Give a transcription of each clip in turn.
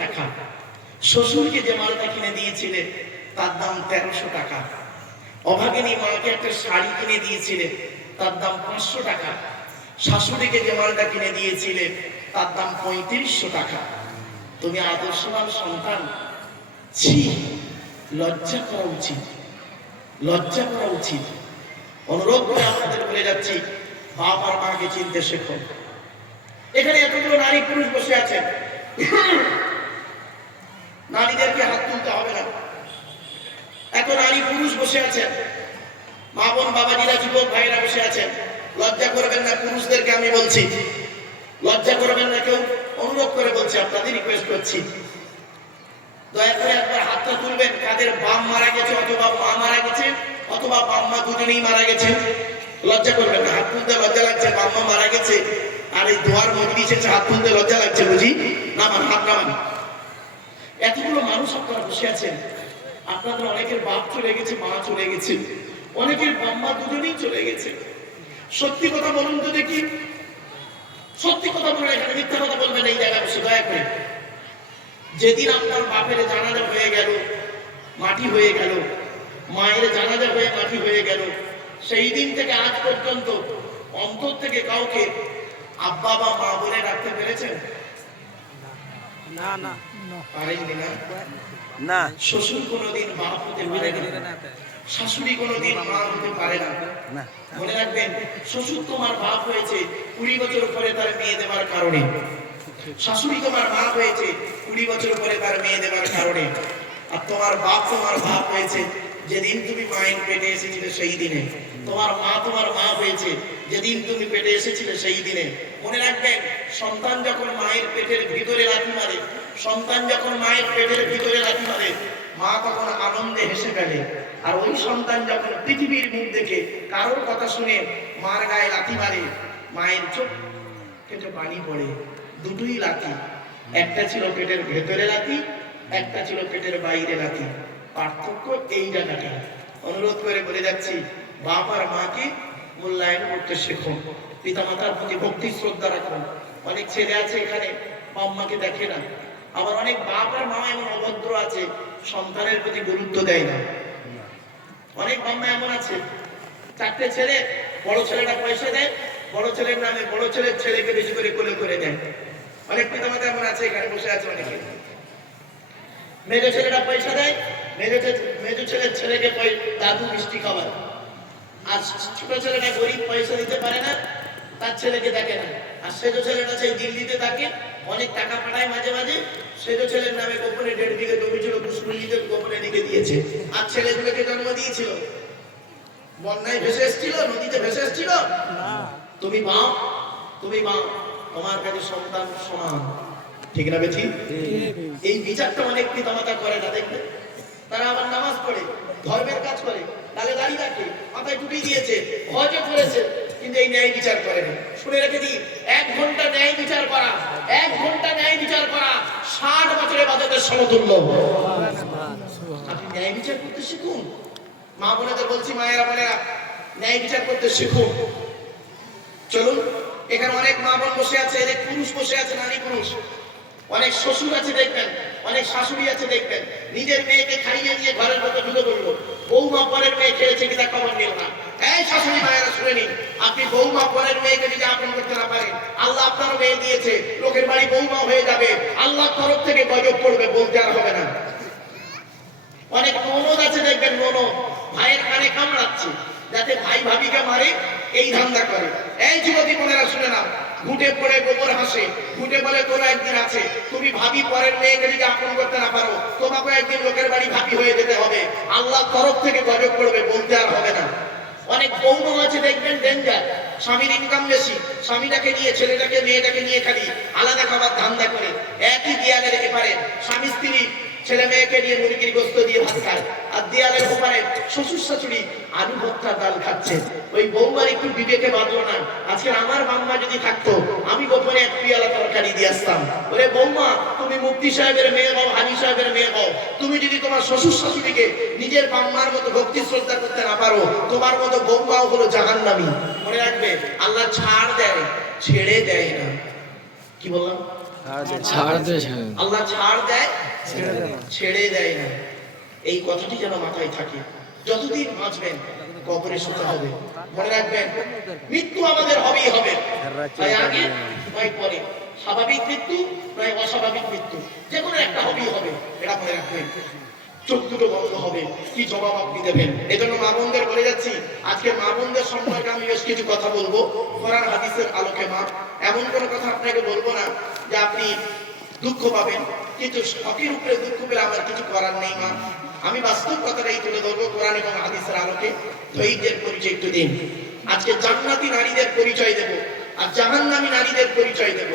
টাকা। শ্বশুরকে যে মালটা কিনে দিয়েছিলে তার দাম 1300 টাকা। অভাগিনী মাকে একটা শাড়ি কিনে দিয়েছিলে তার দাম 500 টাকা। শাশুড়িকে যে মালটা কিনে দিয়েছিলে তার দাম 3500 টাকা। তুমি আদর্শবান সন্তান, ছি, লজ্জা করা উচিত, লজ্জা করা উচিত। অনুরোধ করে আপনাদের বলে যাচ্ছি, বাপ আর মাকে চিনতে শেখো। এখানে এতগুলো নারী পুরুষ বসে আছেন, নারীদেরকে হাত তুলতে হবে না। এত নারী পুরুষ বসে আছেন, মা বোন বাবাজিরা যুবক ভাইরা বসে আছেন, লজ্জা করবেন না। পুরুষদেরকে আমি বলছি, লজ্জা করবেন না। কেউ অনুরোধ করে বলছে, আপনাদের রিকোয়েস্ট করছি, দয়া করে একবার হাতটা তুলবেন। কাদের বাপ মারা গেছে অথবা মা মারা গেছে অথবা বাপ মা দুজনেই মারা গেছে, লজ্জা করবেন না। হাত তুলতে লজ্জা লাগছে, বাপ মা মারা গেছে আর এই দোয়ার মজলিস এসে হাত তুলতে লজ্জা লাগছে, বুঝি না? আমার হাত নামান। এতগুলো মানুষ আপনারা বসে আছেন, আপনাদের অনেকের বাপ চলে গেছে, মা চলে গেছে, অনেকের বাপ মা দুজনেই চলে গেছে। সত্যি কথা বলুন তো দেখি, সত্যি কথা বলুন, এখানে মিথ্যা কথা বলবেন এই জায়গায় বসে, দয়া করে। যেদিন আপনার বাপের জানাজা হয়ে গেল, মাটি হয়ে গেল, মায়ের জানাজা হয়ে মাটি হয়ে গেল, সেই দিন থেকে আজ পর্যন্ত অন্তর থেকে কাউকে আব্বা বা মা বলে রাখতে পেরেছেন? না না পারেননি না? না। শ্বশুর কোনোদিন বাপ হতে পারে না, শাশুড়ি কোনোদিন মা হতে পারে না। মনে রাখবেন, শ্বশুর তোমার বাপ হয়েছে 20 বছর পরে তার মেয়ে দেওয়ার কারণে, শাশুড়ি তোমার মা হয়েছে 20 বছর পরে তার মেয়ে দেওয়ার কারণে, আর তোমার বাপ হয়েছে যেদিন তুমি মায়ের পেটে এসেছিলে সেই দিনে। তোমার মা হয়েছে যেদিন তুমি পেটে এসেছিলে সেই দিনে। মনে রাখবেন, সন্তান যখন মায়ের পেটের ভিতরে লাথি মারে, সন্তান যখন মায়ের পেটের ভিতরে লাথি মারে, মা তখন আনন্দে হেসে ফেলে। আর ওই সন্তান যখন পৃথিবীর মুখ দেখে কারোর কথা শুনে মার গায়ে লাথি মারে, মায়ের চোখ কেটে পানি পড়ে। দুটোই লাথি, একটা ছিল পেটের ভেতরে লাথি, একটা ছিল পেটের বাইরে লাথি। পার্থক্য এই জায়গাটা। অনুরোধ করে বলে যাচ্ছি, বাপ আর মাকে মূল্যায়ন করতে শেখো, পিতামাতার প্রতি ভক্তি শ্রদ্ধা রাখুন। অনেক ছেলে আছে এখানে বাপ মাকে দেখে না, আবার অনেক বাপ আর মা এমন অভদ্র আছে, সন্তানের প্রতি গুরুত্ব দেয় না। অনেক বাপ মা এমন আছে, 4টে ছেলে, বড় ছেলেটা পয়সা দেয়, বড় ছেলের নামে বড় ছেলের ছেলেকে বেশি করে কোলে করে দেয়। অনেক পিতামাতা এমন আছে, এখানে বসে আছে অনেকে। মেজো ছেলেটা পয়সা দেয়, মেজো ছেলের ছেলেকে দাদু মিষ্টি খাবার। আর ছোট ছেলেটা গরিব, পয়সা দিতে পারে না, তার ছেলেকে দেখে না। আর সেজো ছেলেটা সেই দিল্লিতে থাকে, অনেক টাকা পাঠায় মাঝে মাঝে, সেজো ছেলের নামে গোপনে 1.5 বিঘা জমি ছিল, পুষ্করিণীতে গোপনে লিখে দিয়েছে। আর ছেলেগুলোকে জন্ম দিয়েছিল, বন্যায় ভেসে এসেছিল, নদীতে ভেসে এসেছিল। তুমি বাপ, তোমার কাছে সন্তান সমান, ঠিক না বেঠি? এই বিচারটা অনেক পিতামাতা করে না, দেখবে। তারা আবার নামাজ পড়ে, ধর্মের কাজ করে, তাহলে দাড়ি রাখে, মাথায় টুপি দিয়েছে, হজে করেছে, কিন্তু এই ন্যায় বিচার করে না। শুনে রেখে দিই, 1 ঘন্টা ন্যায় বিচার করা, 1 ঘন্টা ন্যায় বিচার করা 60 বছরের বাজারের সমতুল্য। আপনি ন্যায় বিচার করতে শিখুন। মা বোনেদের বলছি, মায়েরা বোনেরা, ন্যায় বিচার করতে শিখুন। চলুন, এখানে অনেক মা বোন বসে আছে, অনেক পুরুষ বসে আছে, নারী পুরুষ। অনেক শ্বশুর আছে দেখবেন, অনেক শাশুড়ি আছে দেখবেন, নিজের মেয়েকে খাইয়ে দিয়ে ঘরের মধ্যে ঢুকে পড়লো। বৌমা পরের মেয়ে খেয়েছে কিনা খবর নিও না। এই শাশুড়ি মায়েরা শুনে নিন, আপনি বৌমা পরের মেয়েকে যদি আপন করতে না পারেন, আল্লাহ আপনার মেয়ে দিয়েছে, লোকের বাড়ি বৌমা হয়ে যাবে, আল্লাহর তরফ থেকে গজব পড়বে, বলতে আর হবে না। অনেক ননদ আছে দেখবেন, ননদ ভাইয়ের কানে কামড়াচ্ছে যাতে ভাই ভাবিকে মারে, এই ধান্দা করে। এই যুবতী বোনেরা শুনে নাও, ঘুটে পড়ে গোবর হাসে, ঘুটে বলে তোরা একদিন আছে, তুমি ভাবি পরের মেয়েকে যদি আপন করতে না পারো, তোমাকে একদিন লোকের বাড়ি ভাবি হয়ে যেতে হবে, আল্লাহর তরফ থেকে গজব পড়বে, বলতে আর হবে না। অনেক বৌমা আছে দেখবেন ডেঞ্জার, স্বামীর ইনকাম বেশি, স্বামীটাকে নিয়ে, ছেলেটাকে মেয়েটাকে নিয়ে খালি আলাদা খাবার ধান্দা করে। একই দেয়ালের এপারে স্বামী স্ত্রী, ছেলে মেয়েকে নিয়ে মুরগির গোস্ত দিয়ে ভাত খায়, আর দেয়ালের ওপারে শ্বশুর শাশুড়ি আলু ভর্তা ডাল খাচ্ছে। ওই বৌমার একটু বিবেকে বাঁধলো না। আজকে আমার বাম্মা যদি থাকতো, আমি গোপনে 1 পিয়ালা তরকারি দিয়ে আসতাম। ওরে বৌমা, তুমি মুফতি সাহেবের মেয়ে হও, হানি সাহেবের মেয়ে হও, তুমি যদি তোমার শ্বশুর শাশুড়িকে নিজের বাম্মার মতো ভক্তি শ্রদ্ধা করতে না পারো, তোমার মতো বৌমাও হলো জাহান্নামী। মনে রাখবে, আল্লাহ ছাড় দেয়, ছেড়ে দেয় না। কি বললাম? ছাড় দে আল্লাহ ছাড় দেয়, ছেড়ে দেয় না। এই কথাটি যেন মাথায় থাকে। যতদিন বাঁচবেন কবরে শুতে হবে। মনে রাখবেন, মৃত্যু আমাদের হবেই হবে, তাই আগে নয় পরে। স্বাভাবিক মৃত্যু নয় অস্বাভাবিক মৃত্যু, যে কোনো একটা হবেই হবে, এটা মনে রাখবেন। চোখ দুটো বন্ধ হবে, কি জবাব আপনি দেবেন? এজন্য মা বোনদের বলে যাচ্ছি, আজকে মা বোনদের সম্পর্কে আমি বেশ কিছু কথা বলবো কোরআন হাদিসের আলোকে। মা, এমন কোনো কথা আপনাকে বলবো না যে আপনি দুঃখ পাবেন, কিন্তু শখের উপরে দুঃখ পেলে আমার কিছু করার নেই। মা, আমি বাস্তব কথাটাই তুলে ধরবো কোরআন এবং হাদিসের আলোকে। ধৈর্যের পরিচয় একটু দিন। আজকে জান্নাতি নারীদের পরিচয় দেব আর জাহান্নামী নারীদের পরিচয় দেব।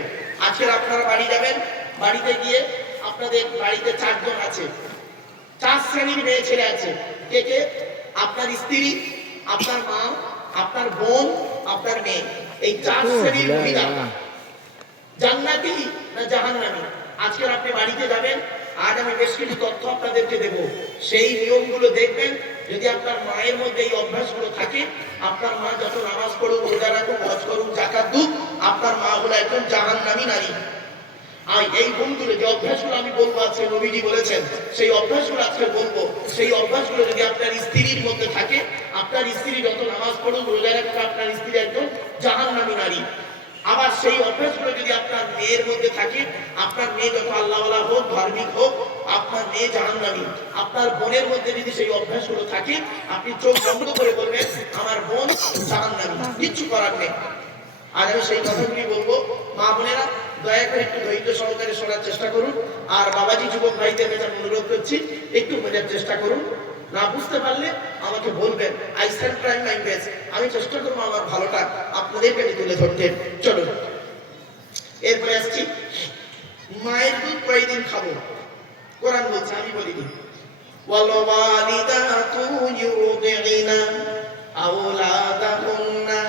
আজকে আপনারা বাড়ি যাবেন, বাড়িতে গিয়ে আপনাদের বাড়িতে 4 জন আছে, 4 শ্রেণীর মেয়ে ছেলে আছে। কে কে? আপনার স্ত্রী, আপনার মা, আপনার বোন, আপনার মেয়ে। এই 4 শ্রেণীর মহিলা জান্নাতি না জাহান্নামী? আজকে আপনি বাড়িতে যাবেন, আজ আমি বেশ কিছু তথ্য আপনাদেরকে দেব। সেই নিয়মগুলো দেখবেন। যদি আপনার মায়ের মধ্যে এই অভ্যাসগুলো থাকে, আপনার মা যত নামাজ পড়ুক, রোজা রাখুক, হজ করুক, যাকাত দিক, আপনার মা হলো একজন জাহান্নামী নারী। আর এই গুণগুলো, যে অভ্যাসগুলো আমি বলবো আজকে, নবীজি বলেছেন সেই অভ্যাসগুলো আজকে বলবো। সেই অভ্যাসগুলো যদি আপনার স্ত্রীর মধ্যে থাকে, আপনার স্ত্রী যত নামাজ পড়ুক, রোজা রাখুক, আপনার স্ত্রী একজন জাহান্নামী নারী। আবার সেই অভ্যাসগুলো যদি আপনার মেয়ের মধ্যে থাকে, আপনার মেয়ে যত আল্লাহওয়ালা হোক, ধার্মিক হোক, আপনার মেয়ে জাহান্নামী। আপনার বোনের মধ্যে যদি সেই অভ্যাসগুলো থাকে, আপনি চোখ বন্ধ করে বলবেন আমার বোন জাহান্নামী, কিচ্ছু করার নেই। আজ আমি সেই কথাগুলি বলবো। মা বোনেরা, দয়া করে একটু ধৈর্য সহকারে শোনার চেষ্টা করুন। আর বাবাজি যুবক ভাইদের কাছে অনুরোধ করছি, একটু বোঝার চেষ্টা করুন। না বুঝতে পারলে আমাকে বলবেন। I stand trying my best. আমি চেষ্টা করবো আমার ভালোটা আপনাদের কাছে তুলে ধরতে। চলুন, এরপরে আসছি, মায়ের দুধ কয়দিন খাবো? কোরআন বলছে, আমি বলিনি। ওয়াল ওয়ালিদাতু ইউদিনা আওলাদাহুন্না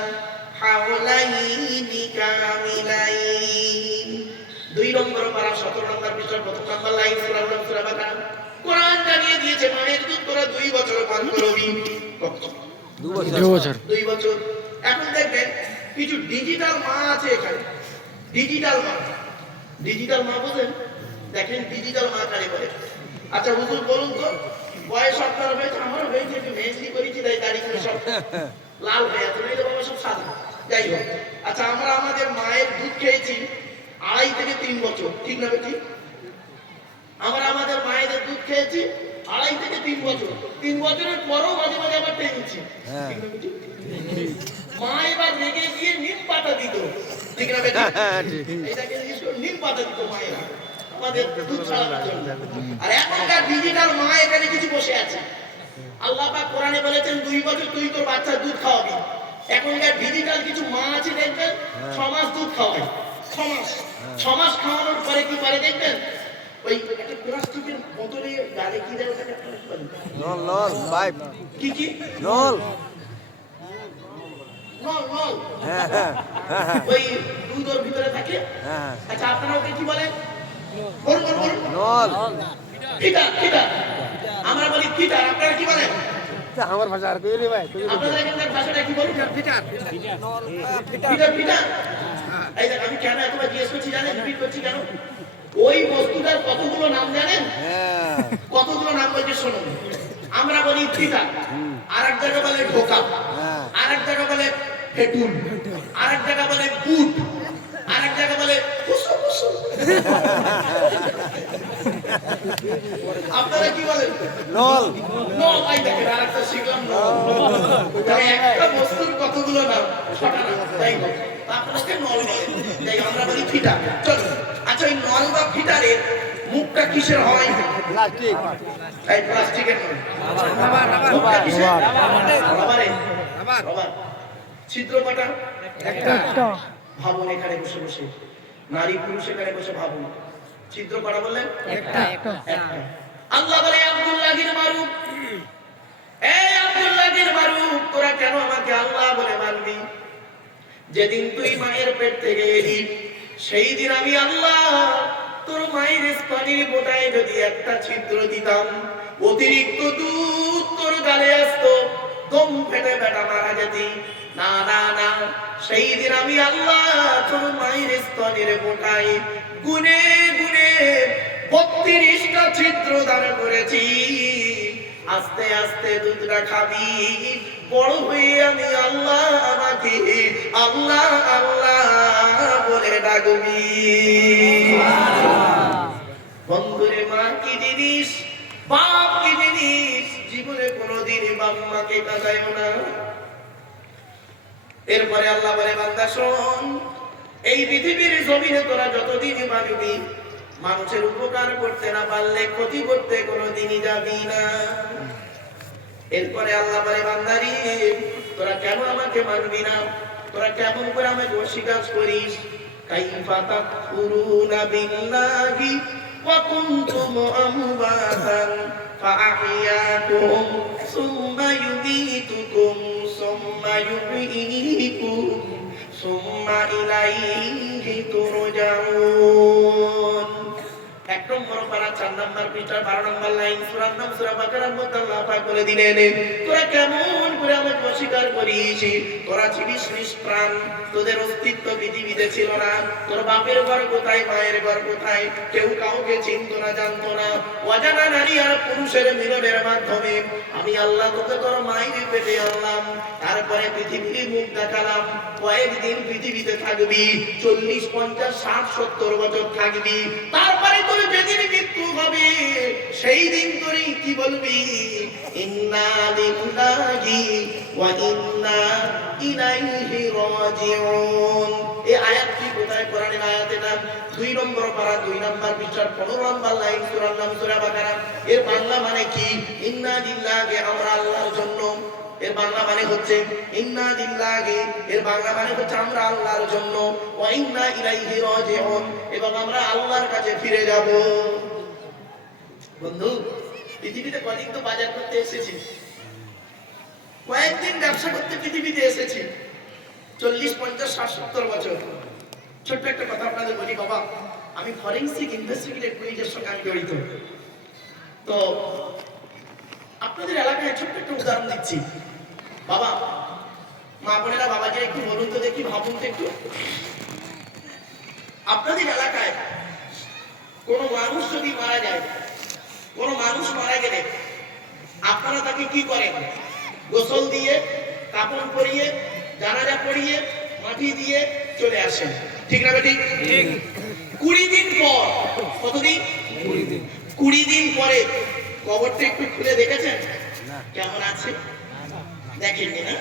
হাওলাইনি কামিলাইন। 2 নম্বর পারা 17 নম্বর পৃষ্ঠা 1 নম্বর লাইন, সূরা সূরা বাকারা। কোরআন জানিয়ে দিয়েছে মায়ের দুধ তোরা 2 বছর পান করবি। 2 বছর। এখন দেখবেন কিছু ডিজিটাল মা আছে এখানে। ডিজিটাল মা, ডিজিটাল মা বোঝেন? দেখেন ডিজিটাল মা কারে বলে। আচ্ছা হুজুর বলুন তো, বয়স আপনার হয়েছে, আমারও হয়েছে, একটু মেহেন্দি করেছি, তাই দাড়ি করে সব লাল হয়ে আছে, নইলে বাবা সব সাদা। যাই হোক, আচ্ছা আমরা আমাদের মায়ের দুধ খেয়েছি 2.5 থেকে 3 বছর, ঠিক না বেটি? আমরা আমাদের মায়েদের দুধ খেয়েছি 2.5 থেকে 3 বছর। 3 বছরের পরও মাঝে মাঝে আবার টেনেছি। মা এবার রেগে গিয়ে নিম পাতা দিত, ঠিক না বেটি? এটাকে নিম পাতা দিত মায়েরা আমাদের দুধ ছাড়ানোর জন্য। আর এখনকার ডিজিটাল মা এখানে কিছু বসে আছে। আল্লাহ পাক কোরআনে বলেছেন 2 বছর তুই তোর বাচ্চা দুধ খাওয়াবি। এখনকার ডিজিটাল কিছু মা আছে, দেখবেন 6 মাস দুধ খাওয়ায়। 6 মাস খাওয়ানোর পরে কি করে দেখবেন, ওই একটা প্লাস্টিকের বোতলে গালে কি দেয় ওটাকে আপনারা কি বলেন? নল পাইপ কি কি নল নল নল, ওই দুধের ভিতরে থাকে। আচ্ছা আপনারা ওকে কি বলেন? বলুন বলুন বলুন। নল ফিটার, ফিটার আমরা বলি ফিটার, আপনারা কি বলেন? আমার ভাষা আর কইলি ভাই, আপনাদের এখানকার ভাষাটা কি বলুন? ফিটার, ফিটার, ফিটার। এই দেখ, আমি কেন এতবার জিজ্ঞেস করছি জানেন, রিপিট করছি কেন? ওই বস্তুটার কতগুলো নাম জানেন? কতগুলো নাম বলছে শুনুন। আমরা বলি ফিটার, আরেক জায়গা বলে ঢোকা, আরেক জায়গা বলে ফেটুল, আরেক জায়গা বলে বুট, আরেক জায়গা বলে কুসু কুসু। আপনারা কি বলেন? নল নল। আই দেখেন আরেকটা শিখলাম, নল। তাই একটা বস্তুর কতগুলো নাম, 6টা নাম। তাই হোক, আপনাকে নল বলে, তাই আমরা বলি ফিটার। চলো, আচ্ছা ওই নল বা ফিটারের মুখটা কিসের হয়? প্লাস্টিক এই প্লাস্টিকের নয়, রবার রবারের। রবার। ছিদ্র কটা? একটা। ভাবুন এখানে বসে বসে, নারী পুরুষ এখানে বসে ভাবুন, ছিদ্র কটা বললেন? একটা। আল্লাহ বলে আব্দুল্লাহির মারুফ, এই আব্দুল্লাহির মারুফ, তোরা কেন আমাকে আল্লাহ বলে মারবি? যেদিন তুই মায়ের পেট থেকে এলি, সেই দিন আমি আল্লাহ তোর মায়ের স্তনের বোটায় যদি একটা ছিদ্র দিতাম, অতিরিক্ত দুধ তোর গালে আসতো, দম ফেটে বেটা মারা যেতি। না না না, সেই দিন আমি আল্লাহ তোর মায়ের স্তনের বোটায় গুনে গুনে 32টা ছিদ্র দান করেছি। আস্তে আস্তে দুধটা খাবি, বড় হয়ে আমি আল্লাহ, আমাকে আল্লাহ আল্লাহ বলে ডাকবি। বন্ধুরে, মা কি জিনিস, বাপ কি জিনিস, জীবনে কোনোদিন বাপ মাকে কাঁদায় না। এরপরে আল্লাহ বলে, বান্দা শোন, এই পৃথিবীর জমিনে তোরা যতদিন বাঁচবি, মানুষের উপকার করতে না পারলে ক্ষতি করতে কোনোদিনই যাবি না। এরপরে আল্লাহ বলে, বান্দারি, তোরা কেন আমাকে মানবি না? তোরা কেমন করে আমাকে অস্বীকার করিস? কাইফা তাকফুরুনা বিল্লাহি ওয়া কুনতুম আমওয়াতান ফাআহইয়াকুম সুম্মা ইউমীতুকুম সুম্মা ইউহয়িকুম সুম্মা ইলাইহি তুরজাউন। 1 নম্বর পারা 4 নম্বর পৃষ্ঠা 12 নম্বর লাইন, সূরার নাম সূরা বাকারার মধ্যে আল্লাহ পাক বলে দিলেন, তোরা কেমন করে আমাকে অস্বীকার করিস? তোরা ছিলিস নিষ্প্রাণ, তোদের অস্তিত্ব পৃথিবীতে ছিল না। তোর বাপের ঘর কোথায়, মায়ের ঘর কোথায়, কেউ কাউকে চিনত না, জানতো না। অজানা নারী আর পুরুষের মিলনের মাধ্যমে আমি আল্লাহ তোকে তোর মায়ের পেটে আনলাম, তারপরে পৃথিবীর মুখ দেখালাম। কয়েকদিন পৃথিবীতে থাকবি, 40, 50, 60, 70 বছর থাকবি। তারপরে তোর যেদিন মৃত্যু হবে, সেই দিন তোরই কি বলবি? ইন্না লিল্লাহি ওয়া ইন্না ইলাইহি রাজিউন। এই আয়াতটি কোথায়? কোরআনের আয়াতের নাম 2 নম্বর পারা 2 নম্বর পৃষ্ঠার 15 নম্বর লাইন, সূরার নাম সূরা বাকারা। এর বাংলা মানে কি? ইন্না লিল্লাহি, আমরা আল্লাহর জন্য। এর বাংলা মানে হচ্ছে ইন্না লিল্লাহি, এর বাংলা মানে হচ্ছে আমরা আল্লাহর জন্য। ওয়া ইন্না ইলাইহি রাজিউন, এবং আমরা আল্লাহর কাছে ফিরে যাব। বন্ধু, পৃথিবীতে কদিন তো বাজার করতে এসেছি, কয়েকদিন ব্যবসা করতে পৃথিবীতে এসেছি, 40, 50, 60, 70 বছর। ছোট্ট একটা কথা আপনাদের বলি বাবা, আমি ফরেনসিক ইনভেস্টিগেটিভ সঙ্গে আমি জড়িত। তো আপনাদের এলাকায় ছোট্ট একটা উদাহরণ দিচ্ছি। বাবা, মা বোনেরা, বাবাকে একটু বলুন তো দেখি, ভাবুন তো একটু, আপনাদের এলাকায় কোনো মানুষ যদি মারা যায়, কোনো মানুষ মারা গেলে আপনারা তাকে কি করেন? গোসল দিয়ে, কাপড় পরিয়ে, জানাজা পড়িয়ে, মাটি দিয়ে চলে আসেন, ঠিক না বেটি? 20 দিন পর, কতদিন? 20 দিন পরে কবরটা একটু খুলে দেখেছেন কেমন আছে? দেখেননি না?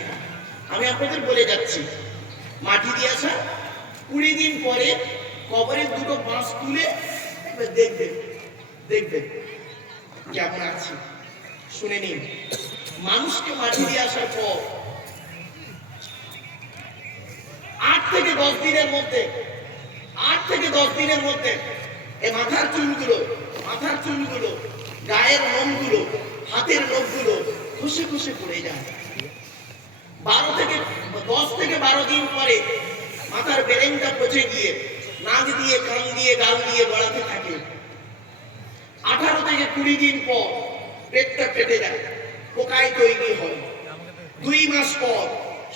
আমি আপনাদের বলে যাচ্ছি, মাটি দিয়ে আসা 20 দিন পরে কবরের দুটো বাঁশ তুলে দেখবেন, দেখবেন কেমন আছে। শুনে নিন, মানুষকে মাটি দিয়ে আসার পর 8 থেকে 10 দিনের মধ্যে, 8 থেকে 10 দিনের মধ্যে এই মাথার চুলগুলো, গায়ের লোমগুলো, হাতের নখগুলো খুশি খুশি পড়ে যায়। 10 থেকে 12 দিন পরে মাথার বেরেংটা পচে গিয়ে নাক দিয়ে, কান দিয়ে, গাল দিয়ে গড়াতে থাকে। 18 থেকে 20 দিন পর পেটটা ফেটে যায়, পোকায় তৈরি হয়। 2 মাস পর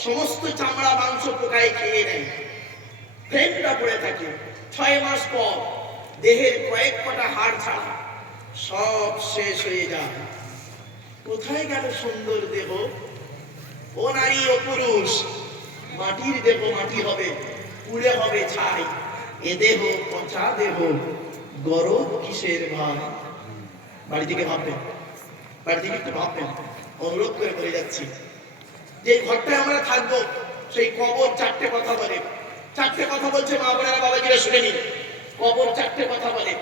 সমস্ত চামড়া মাংস পোকায় খেয়ে নেয়, ফ্রেমটা পড়ে থাকে। 6 মাস পর দেহের কয়েক কটা হাড় ছাড়া সব শেষ হয়ে যায়। কোথায় গেল সুন্দর দেহ? ও নারী, ও পুরুষ, মাটির দেহ মাটি হবে, পুড়ে হবে ছাই। এ দেহ পচা দেহ, গরম কিসের ভাই? বাড়ি থেকে ভাববেন, বাড়ি থেকে একটু ভাববেন, অনুরোধ করে বলে যাচ্ছি। যে ঘরটায় আমরা থাকবো, সেই কবর 4টে কথা বলে। 4টে কথা বলছে, মা বোনেরা, বাবাজিরা শুনে নিন। কবর 4টে কথা বলে।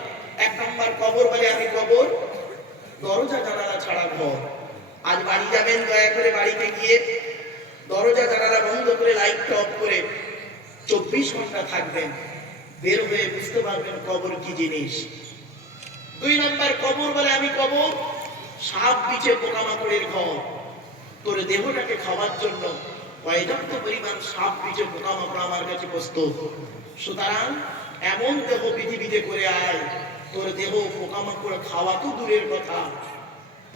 1 নম্বর কবর বলে, আমি কবর দরজা জানালা ছাড়া ঘর। আজ বাড়ি যাবেন, দয়া করে বাড়িতে গিয়ে দরজা জানালা বন্ধ করে, লাইটটা অফ করে 24 ঘন্টা থাকবেন। বের হয়ে বুঝতে পারবেন কবর কি জিনিস। 2 নম্বর কবর বলে, আমি কবর সাপ বিছে পোকামাকড়ের ঘর। তোর দেহটাকে খাওয়ার জন্য পর্যাপ্ত পরিমাণ সাপ বিছে পোকামাকড় আমার কাছে প্রস্তুত। সুতরাং এমন দেহ পৃথিবীতে করে আয়, তোর দেহ পোকামাকড় খাওয়া তো দূরের কথা,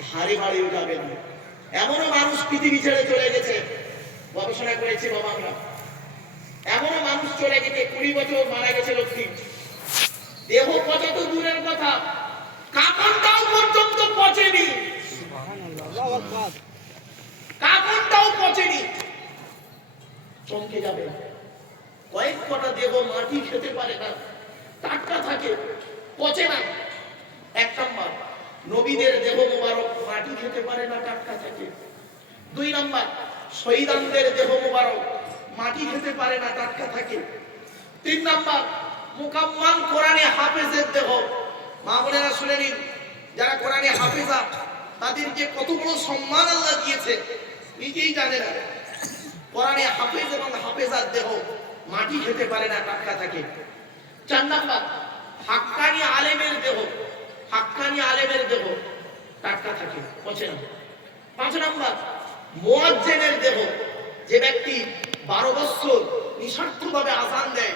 ধারে বাড়িও যাবে না। এমনও মানুষ পৃথিবী ছেড়ে চলে গেছে, গবেষণা করেছি বাবা আমরা। এমনও মানুষ চলে গেছে, 20 বছর মারা গেছে লোকটি, দেহ পচা তো দূরের কথা, কাফনটাও পর্যন্ত পচেনি, কাফনটাও পচেনি। চমকে যাবে, কয়েক কটা দেহ মাটি খেতে পারে না, টাটকা থাকে, পচে না। এক নম্বর, নবীদের দেহ মোবারক মাটি খেতে পারে না, টাটকা থাকে। দুই নম্বর, শহীদানদের দেহ মোবারক মাটি খেতে পারে না, টাটকা থাকে। তিন নম্বর, মুকাম্মাল কোরআনে হাফেজের দেহ, মা বোনেরা শুনে নিন, যারা কোরআনে হাফেজা তাদের যে কত বড় সম্মান আল্লাহ দিয়েছে নিজেই জানে না। কোরআনে হাফেজ এবং হাফেজার দেহ মাটি খেতে পারে না, টাটকা থাকে। চার নম্বর, হাক্কানি আলেমের দেহ, হাক্কানি আলেমের দেহ টাটকা থাকে, পচে না। পাঁচ নম্বর, মুয়াজ্জিনের দেহ, যে ব্যক্তি 12 বছর নিঃস্বার্থভাবে আযান দেয়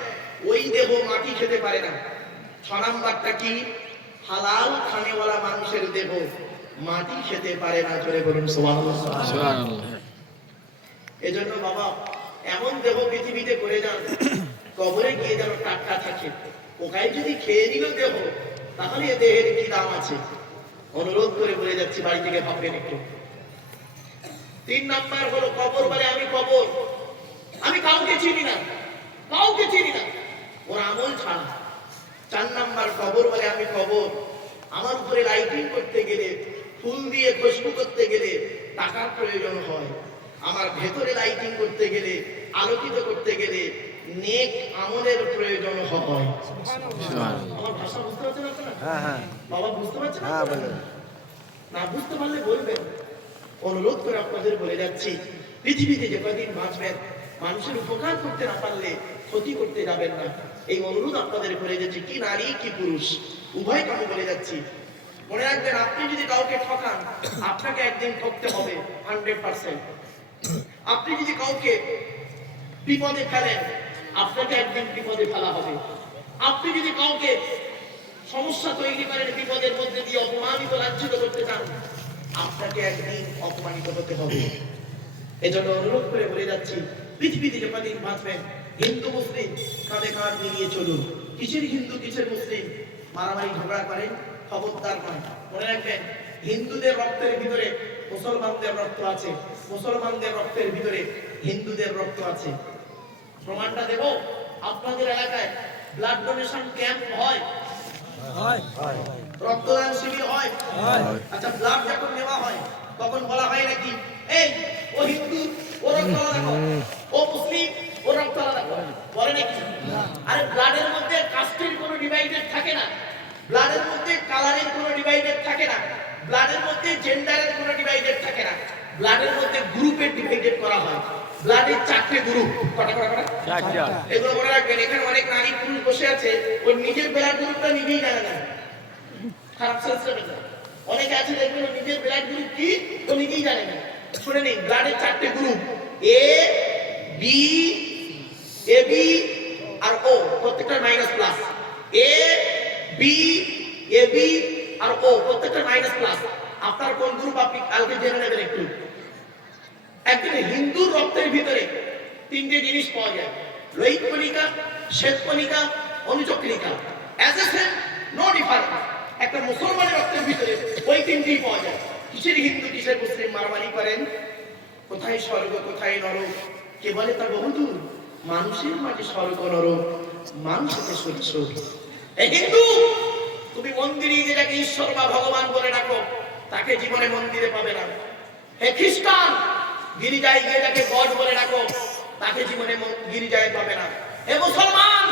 ওই দেহ মাটি খেতে পারে না। 6 নম্বরটা কি? হালাল খানেওয়ালা মানুষের দেহ মাটি খেতে পারে না। জোরে বলুন সুবহানাল্লাহ। এজন্য বাবা এমন দেহ পৃথিবীতে করে যান, কবরে গিয়ে যেন টাটকা থাকে। পোকায় যদি খেয়ে নিল দেহ, তাহলে এ দেহের কি দাম আছে? অনুরোধ করে বলে যাচ্ছি, বাড়ি থেকে ভাববেন একটু। 3 নাম্বার হলো কবর বলে আমি কবর, আমি কাউকে চিনি না, কাউকে চিনি না, ওর আমল ছাড়া। 4 নাম্বার, কবর বলে আমি কবর, আমার উপরে লাইটিং করতে গেলে, ফুল দিয়ে খুশবু করতে গেলে টাকার প্রয়োজন হয়, আমার ভেতরে লাইটিং করতে গেলে, আলোকিত করতে গেলে নেক আমলের প্রয়োজন হয়। আমার ভাষা বুঝতে পারছেন আপনারা? হ্যাঁ হ্যাঁ বাবা বুঝতে পারছেন? হ্যাঁ বলেন। না বুঝতে পারলে বলবেন। অনুরোধ করে আপনাদের বলে যাচ্ছি, পৃথিবীতে যে কয়দিন বাঁচবেন, মানুষের উপকার করতে না পারলে ক্ষতি করতে যাবেন না। এই অনুরোধ আপনাদের করে যাচ্ছি, কি নারী কি পুরুষ উভয় আমি বলে যাচ্ছি। মনে রাখবেন, আপনি যদি কাউকে ঠকান, আপনাকে একদিন ঠকতে হবে 100%। আপনি যদি কাউকে বিপদে ফেলেন, আপনাকে একদিন বিপদে ফেলা হবে। আপনি যদি কাউকে সমস্যা তৈরি করেন, বিপদের মধ্যে দিয়ে অপমানিত লাঞ্ছিত করতে চান, আপনাকে একদিন অপমানিত হতে হবে। এজন্য অনুরোধ করে বলে যাচ্ছি, পৃথিবীতে যে কদিন বাঁচবেন, হিন্দু মুসলিম কাঁধে কাঁধ মিলিয়ে চলুন। কিসের হিন্দু কিসের মুসলিম মারামারি ঝগড়া করেন, খবরদার নয়। মনে রাখবেন, হিন্দুদের রক্তের ভিতরে মুসলমানদের রক্ত আছে, মুসলমানদের রক্তের ভিতরে হিন্দুদের রক্ত আছে। প্রমাণটা দেব, আপনাদের এলাকায় ব্লাড ডোনেশন ক্যাম্প হয়, রক্তদান শিবির হয়। আচ্ছা, ব্লাড যখন নেওয়া হয় তখন বলা হয় নাকি, এই ও হিন্দু ও রক্ত দেখো, ও মুসলিম ও রক্ত দেখো, বলে নাকি? আরে ব্লাডের মধ্যে কাস্টের কোনো ডিভাইডেড থাকে না, ব্লাডের মধ্যে কালারের কোনো ডিভাইডেড থাকে না, ব্লাডের মধ্যে জেন্ডারের কোনো ডিভাইডেড থাকে না, ব্লাডের মধ্যে গ্রুপের ডিভাইডেড করা হয়। ব্লাডের 4টে গ্রুপ, কটা কটা কটা? 4টা। এগুলো মনে রাখবেন। এখানে অনেক নারী পুরুষ বসে আছে, ওই নিজের ব্লাড গ্রুপটা নিজেই জানে না, খারাপ সেন্স করবেন না। অনেকে আছে দেখবেন নিজের ব্লাড গ্রুপ কি ও নিজেই জানে না। শুনে নিন, ব্লাডের 4টে group, A B, A B আর ও, প্রত্যেকটা minus plus. A B, A B আর ও প্রত্যেকটা মাইনাস প্লাস। আপনার কোন গ্রুপ আপনি কালকে জেনে নেবেন একটু। একদিন হিন্দুর রক্তের ভিতরে 3টে জিনিস পাওয়া যায়, লোহিত কণিকা, শ্বেত কণিকা, অনুচক্রিকা। As a same, no difference. একটা মুসলমানের রক্তের ভিতরে ওই 3টিই পাওয়া যায়। কিসের হিন্দু কিসের মুসলিম মারামারি করেন? কোথায় স্বর্গ কোথায় নরক কে বলে তা বহুদূর, মানুষের মাঝে স্বর্গ নরক, মানুষ হতে সূর্য। এই হিন্দু, তুমি মন্দিরে গিয়ে যাকে ঈশ্বর বা ভগবান বলে ডাকো, তাকে জীবনে মন্দিরে পাবে না। হে খ্রিস্টান, গিরিজায় গিয়ে যাকে গড বলে ডাকো, তাকে জীবনে গিরিজায় পাবে না। হে মুসলমান,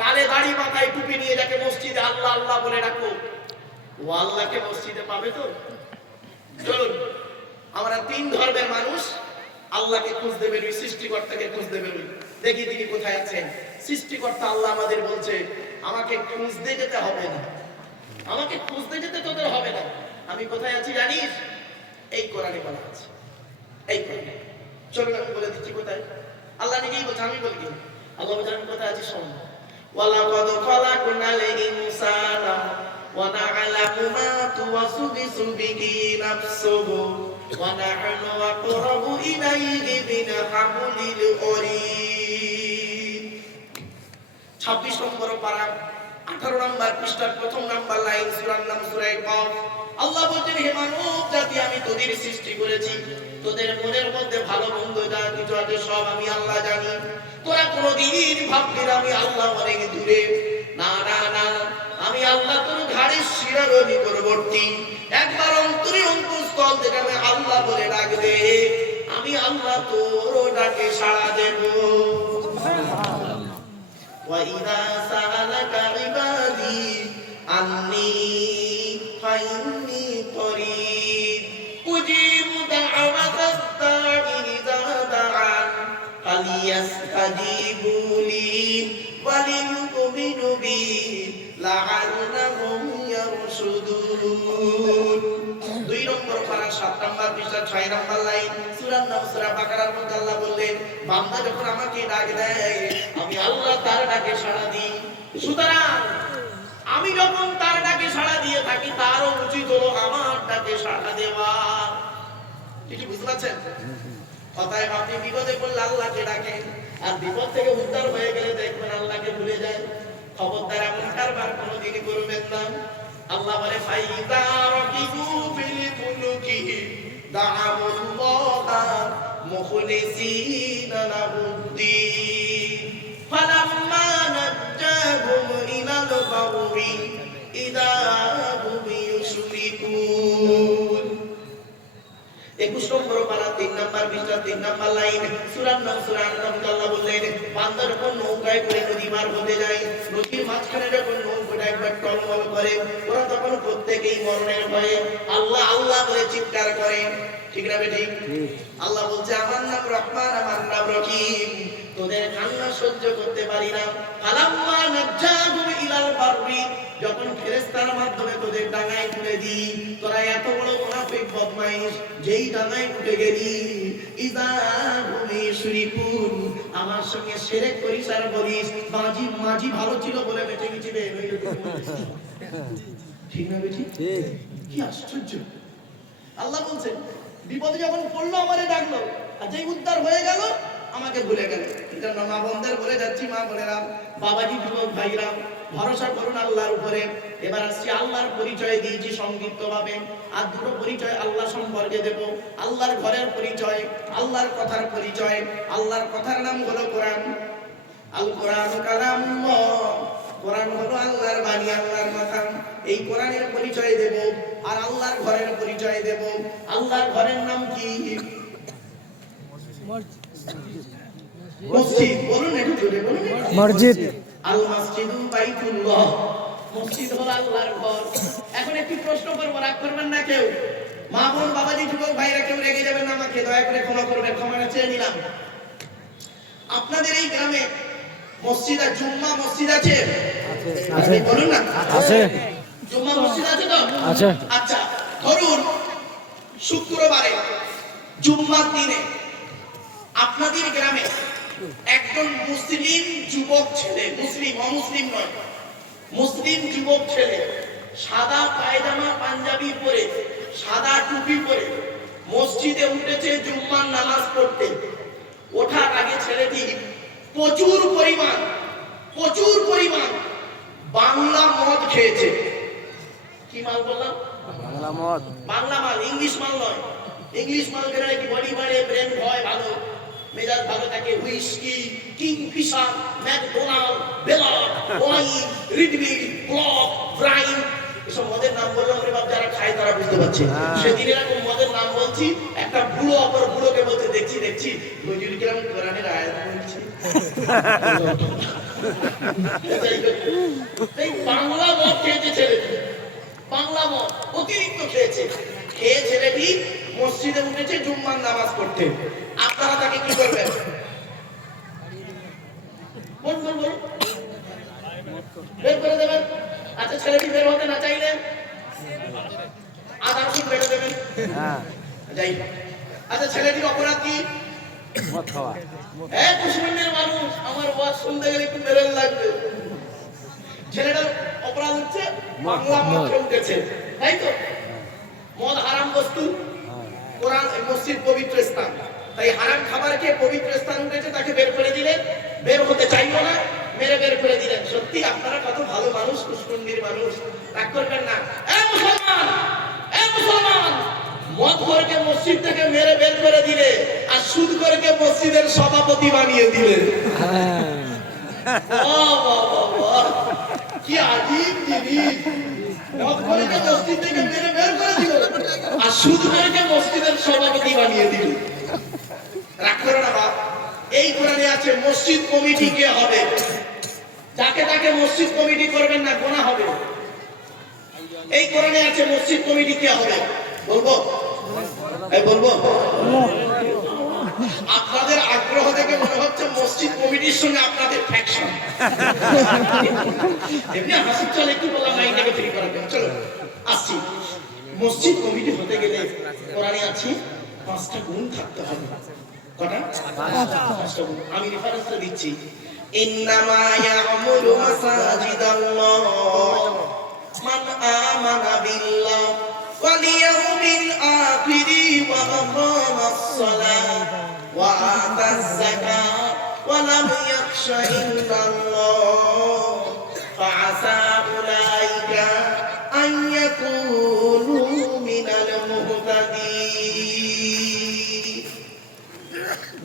গালে দাড়ি মাথায় টুপি নিয়ে যাকে মসজিদে আল্লাহ আল্লাহ বলে ডাকো, ও আল্লাহকে মসজিদে পাবে তো? চলুন, আমরা 3 ধর্মের মানুষ আল্লাহকে খুঁজতে বেরোই, সৃষ্টিকর্তাকে খুঁজতে বেরোই, দেখি তিনি কোথায় আছেন। সৃষ্টিকর্তা আল্লাহ আমাদের বলছে, আমাকে খুঁজতে যেতে হবে না, আমাকে খুঁজতে যেতে তোদের হবে না। আমি কোথায় আছি জানিস? এই কোরআনে বলা আছে, এই কোরআনে। চলুন আমি বলে দিচ্ছি কোথায়। আল্লাহ নিজেই বলছে, আমি বলি কি? আল্লাহ বলছে আমি কোথায় আছি শোন। ওয়ালাকাদ খালাকনাল ইনসানা ওয়া না'লামু মা তুওয়াসবিসু বিহি নাফসুহু ওয়া নাহনু আকরাবু ইলাইহি মিন হাবলিল ওয়ারিদ। 26 নম্বর পারা 18 নম্বর পৃষ্ঠার প্রথম নাম্বার লাইন, সূরার নাম সূরা কফ। আল্লাহ বলেন, হে মানব জাতি, আমি তোদের সৃষ্টি করেছি, তোদের মনের মধ্যে ভালো মন্দ যা কিছু আছে সব আমি আল্লাহ জানি। তোরা কোনদিন ভাববি না আমি আল্লাহ অনেক দূরে। না না না, আমি আল্লাহ তোর ঘাড়ের শিরার নিকটবর্তী। একবার অন্তরে অন্তঃস্থল থেকে আমি আল্লাহ বলে ডাকবে, আমি আল্লাহ তোর ডাকে সাড়া দেব। وَإِذَا سَأَلَكَ عِبَادِي عَنِّي فَإِنِّي قَرِيبٌ أُجِيبُ دَعْوَةَ الدَّاعِ إِذَا دَعَانِ فَلْيَسْتَجِيبُوا لِي وَلْيُؤْمِنُوا بِي لَعَلَّهُمْ يَرْشُدُونَ। 2 নম্বর পারা 7 নম্বর পৃষ্ঠা 6 নম্বর লাইন, সূরার নাম সূরা বাকারার মধ্যে আল্লাহ বললেন, বান্দা যখন আমাকে ডাক দেয় আমি আল্লাহ তার ডাকে সাড়া দিই। সুতরাং আমি যখন তার ডাকে সাড়া দিয়ে থাকি, তারও উচিত হলো আমার ডাকে সাড়া দেওয়া। কি বুঝতে পারছেন? অতএব আপনি বিপদে পড়লে আল্লাহকে ডাকেন, আর বিপদ থেকে উদ্ধার হয়ে গেলে দেখবেন আল্লাহকে ভুলে যায়। খবরদার এমন কারবার কোনোদিনই করবেন না। আল্লাহ বলে, ফাইদা রাকিবু ফিল ফুলকি দা'আউল্লাহা মুখলিসিনা লাহুদ্দিন ফালাম্মা নাজ্জাহুম ইলাল বাররি ইযা হুম ইউশরিকুন। 21 নম্বর পারা 3 নম্বর পৃষ্ঠা 3 নম্বর লাইন, সূরার নাম সূরা আন-নাম। আল্লাহ বললেন, বান্দা যখন নৌকায় করে নদী পার হতে যায়, নদীর মাঝখানে যখন নৌকাটা একবার টলমল করে, ওরা তখন প্রত্যেকেই মরণের ভয়ে আল্লাহ আল্লাহ বলে চিৎকার করে। ঠিক না বেঠিক? আল্লাহ বলছে, আমার নাম রহমান, আমার নাম রহিম, তোদের কান্না সহ্য করতে পারি না। ফালাম্মা নাজ্জাহুম ইলাল বাররি, যখন ফেরেশতার মাধ্যমে তোদের ডাঙায় তুলে দিই, তোরা এত বড় মুনাফিক বদমাইশ, যেই ডাঙায় উঠে গেলি, ইযা হুম ইউশরিকুন, আমার সঙ্গে শিরক করিস আর বলিস মাঝি ভালো ছিল বলে বেঁচে গেছি রে। ঠিক না বেটি? কি আশ্চর্য! আল্লাহ বলছেন, বিপদে যখন পড়লো আমারে ডাকলো, আর যেই উদ্ধার হয়ে গেল আমাকে ভুলে গেল। এটা মা বোনদের বলে যাচ্ছি, মা বোনেরা, বাবাজি, যুবক ভাইরা, ভরসা করুন আল্লাহর উপরে। এবার আসছি আল্লাহর পরিচয় দিয়েছি সংক্ষিপ্ত ভাবে, আর দুটো পরিচয় আল্লাহ সম্পর্কে দেব। আল্লাহর ঘরের পরিচয়, আল্লাহর কথার পরিচয়। আল্লাহর কথার নাম হলো কোরআন। আল কোরআন কালামুল্লাহ, কোরআন হলো আল্লাহর বাণী, আল্লাহর কথা। এই কোরআনের পরিচয় দেব, আর আল্লাহর ঘরের পরিচয় দেব। আল্লাহর ঘরের নাম কি? মসজিদ। বলুন একটু জোরে বলুন। মসজিদ। আল মসজিদু বাইতুল্লাহ, মসজিদ হলো আল্লাহর ঘর। এখন একটি প্রশ্ন করব, রাগ করবেন না কেউ, মা বোন, বাবাজি, যুবক ভাইরা, কেউ রেগে যাবেন না, আমাকে দয়া করে ক্ষমা করবেন, ক্ষমা চেয়ে নিলাম। আপনাদের এই গ্রামে মসজিদ আর জুম্মা মসজিদ আছে? আছে। বলুন না। আছে। জুম্মা মসজিদ আছে তো? আছে। আচ্ছা, ধরুন শুক্রবারে জুম্মার দিনে আপনাদের গ্রামে একজন মুসলিম যুবক ছেলে, মুসলিম, অমুসলিম নয়, মুসলিম যুবক ছেলে, সাদা পায়জামা পাঞ্জাবি পরে, সাদা টুপি পরে মসজিদে উঠেছে জুম্মার নামাজ পড়তে। ওঠার আগে ছেলেটি প্রচুর পরিমাণ বাংলা মদ খেয়েছে। কি মাল বললাম? বাংলা মদ। বাংলা মাল, ইংলিশ মাল নয়। ইংলিশ মাল খেলে কি বডি বাড়ে, ব্রেন হয় ভালো, মেজাজ ভালো থাকে। হুইস্কি, কিংফিশার, ম্যাকডোনাল্ড, বেলার, ওয়াইন, রিডমি, ক্লক, ব্রাইন, এসব মদের নাম বললাম রে বাপ, যারা খায় তারা বুঝতে পারছে। সেদিন এরকম মদের নাম বলছি, একটা বুড়ো অপর বুড়োকে বলতে দেখছি হুজুর কিরকম কোরআনের আয়াত বলছে। এই বাংলা মদ খেয়েছে ছেলেটি, বাংলা মদ অতিরিক্ত খেয়েছে। খেয়ে ছেলেটি মসজিদে উঠেছে জুম্মার নামাজ পড়তে। আপনারা তাকে কি করবেন? বের করে দেবেন। আচ্ছা, ছেলেটি বের হতে না চাইলে আধার সুদ বেড়ে দেবেন। যাই। আচ্ছা, ছেলেটির অপরাধ কি? মদ খাওয়া। পশ্চিমবঙ্গের মানুষ, আমার ওয়াজ শুনতে গেলে একটু মেরেল লাগবে। ছেলেটার অপরাধ হচ্ছে বাংলা মদ খেয়ে উঠেছে, তাই তো? মদ হারাম বস্তু, কোরআন, মসজিদ পবিত্র স্থান, তাই হারাম খাবারকে পবিত্র স্থান উঠেছে, তাকে বের করে দিলে বের হতে চাইলো না, মেরে বের করে দিলেন। সত্যি আপনারা কত ভালো মানুষ, কুশকুন্ডির মানুষ, রাগ করবেন না। এ মুসলমান, এ মুসলমান, মদখোরকে মসজিদ থেকে মেরে বের করে দিলে আর সুদখোরকে মসজিদের সভাপতি বানিয়ে দিলে। বাহ বাহ বাহ বাহ, কি আজীব জিনিস। মদখোরকে মসজিদ থেকে মেরে বের করে দিল আর সুদখোরকে মসজিদের সভাপতি বানিয়ে দিল। রাগ করো না বাপ। এই কোরআনে আছে মসজিদ কমিটি কে হবে। যাকে তাকে মসজিদ কমিটি করবেন না, গোনা হবে। এই কোরআনে আছে মসজিদ কমিটি কে হবে। বলবো, এই বলবো। আপনাদের আগ্রহ থেকে মনে হচ্ছে মসজিদ কমিটির সঙ্গে আপনাদের ফ্যাকশন। এমনি হাসি চলে, একটু বলা মাইন্ডটাকে ফ্রি করার জন্য। চলো আসছি। মসজিদ কমিটি হতে গেলে কোরআনে আছে 5টা গুণ থাকতে হবে। কটা? 5টা গুণ। আমি রেফারেন্সটা দিচ্ছি। ইন্নামা ইয়ামুরু মাসাজিদাল্লাহ মান আমানা বিল্লাহ ওয়াল ইয়াউমিল আখিরি ওয়া আকামাস সালাহ ওয়া আতাজ যাকাত ওয়া লাম ইয়াখশা ইল্লাল্লাহ ফাআসা উলাইকা আন ইয়াকুনু মিনাল মুহতাদিন।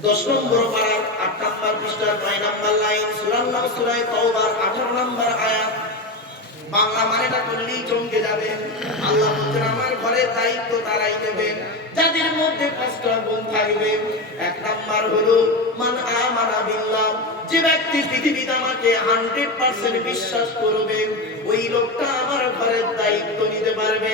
10 নম্বর পারার 8 নম্বর পৃষ্ঠার 9 নম্বর লাইন, সূরা নাম, সূরা তাওবার 18 নম্বর আয়াত। বাংলা মানেটা করলেই চমকে যাবেন। আল্লাহ বলেন আমার ঘরের দায়িত্ব তারাই নেবেন যাদের মধ্যে 5টা গুণ থাকবে। 1 নাম্বার হলো মান আমানা বিল্লাহ, যে ব্যক্তি পৃথিবীতে আমাকে 100% বিশ্বাস করবে ওই লোকটা আমার ঘরের দায়িত্ব নিতে পারবে।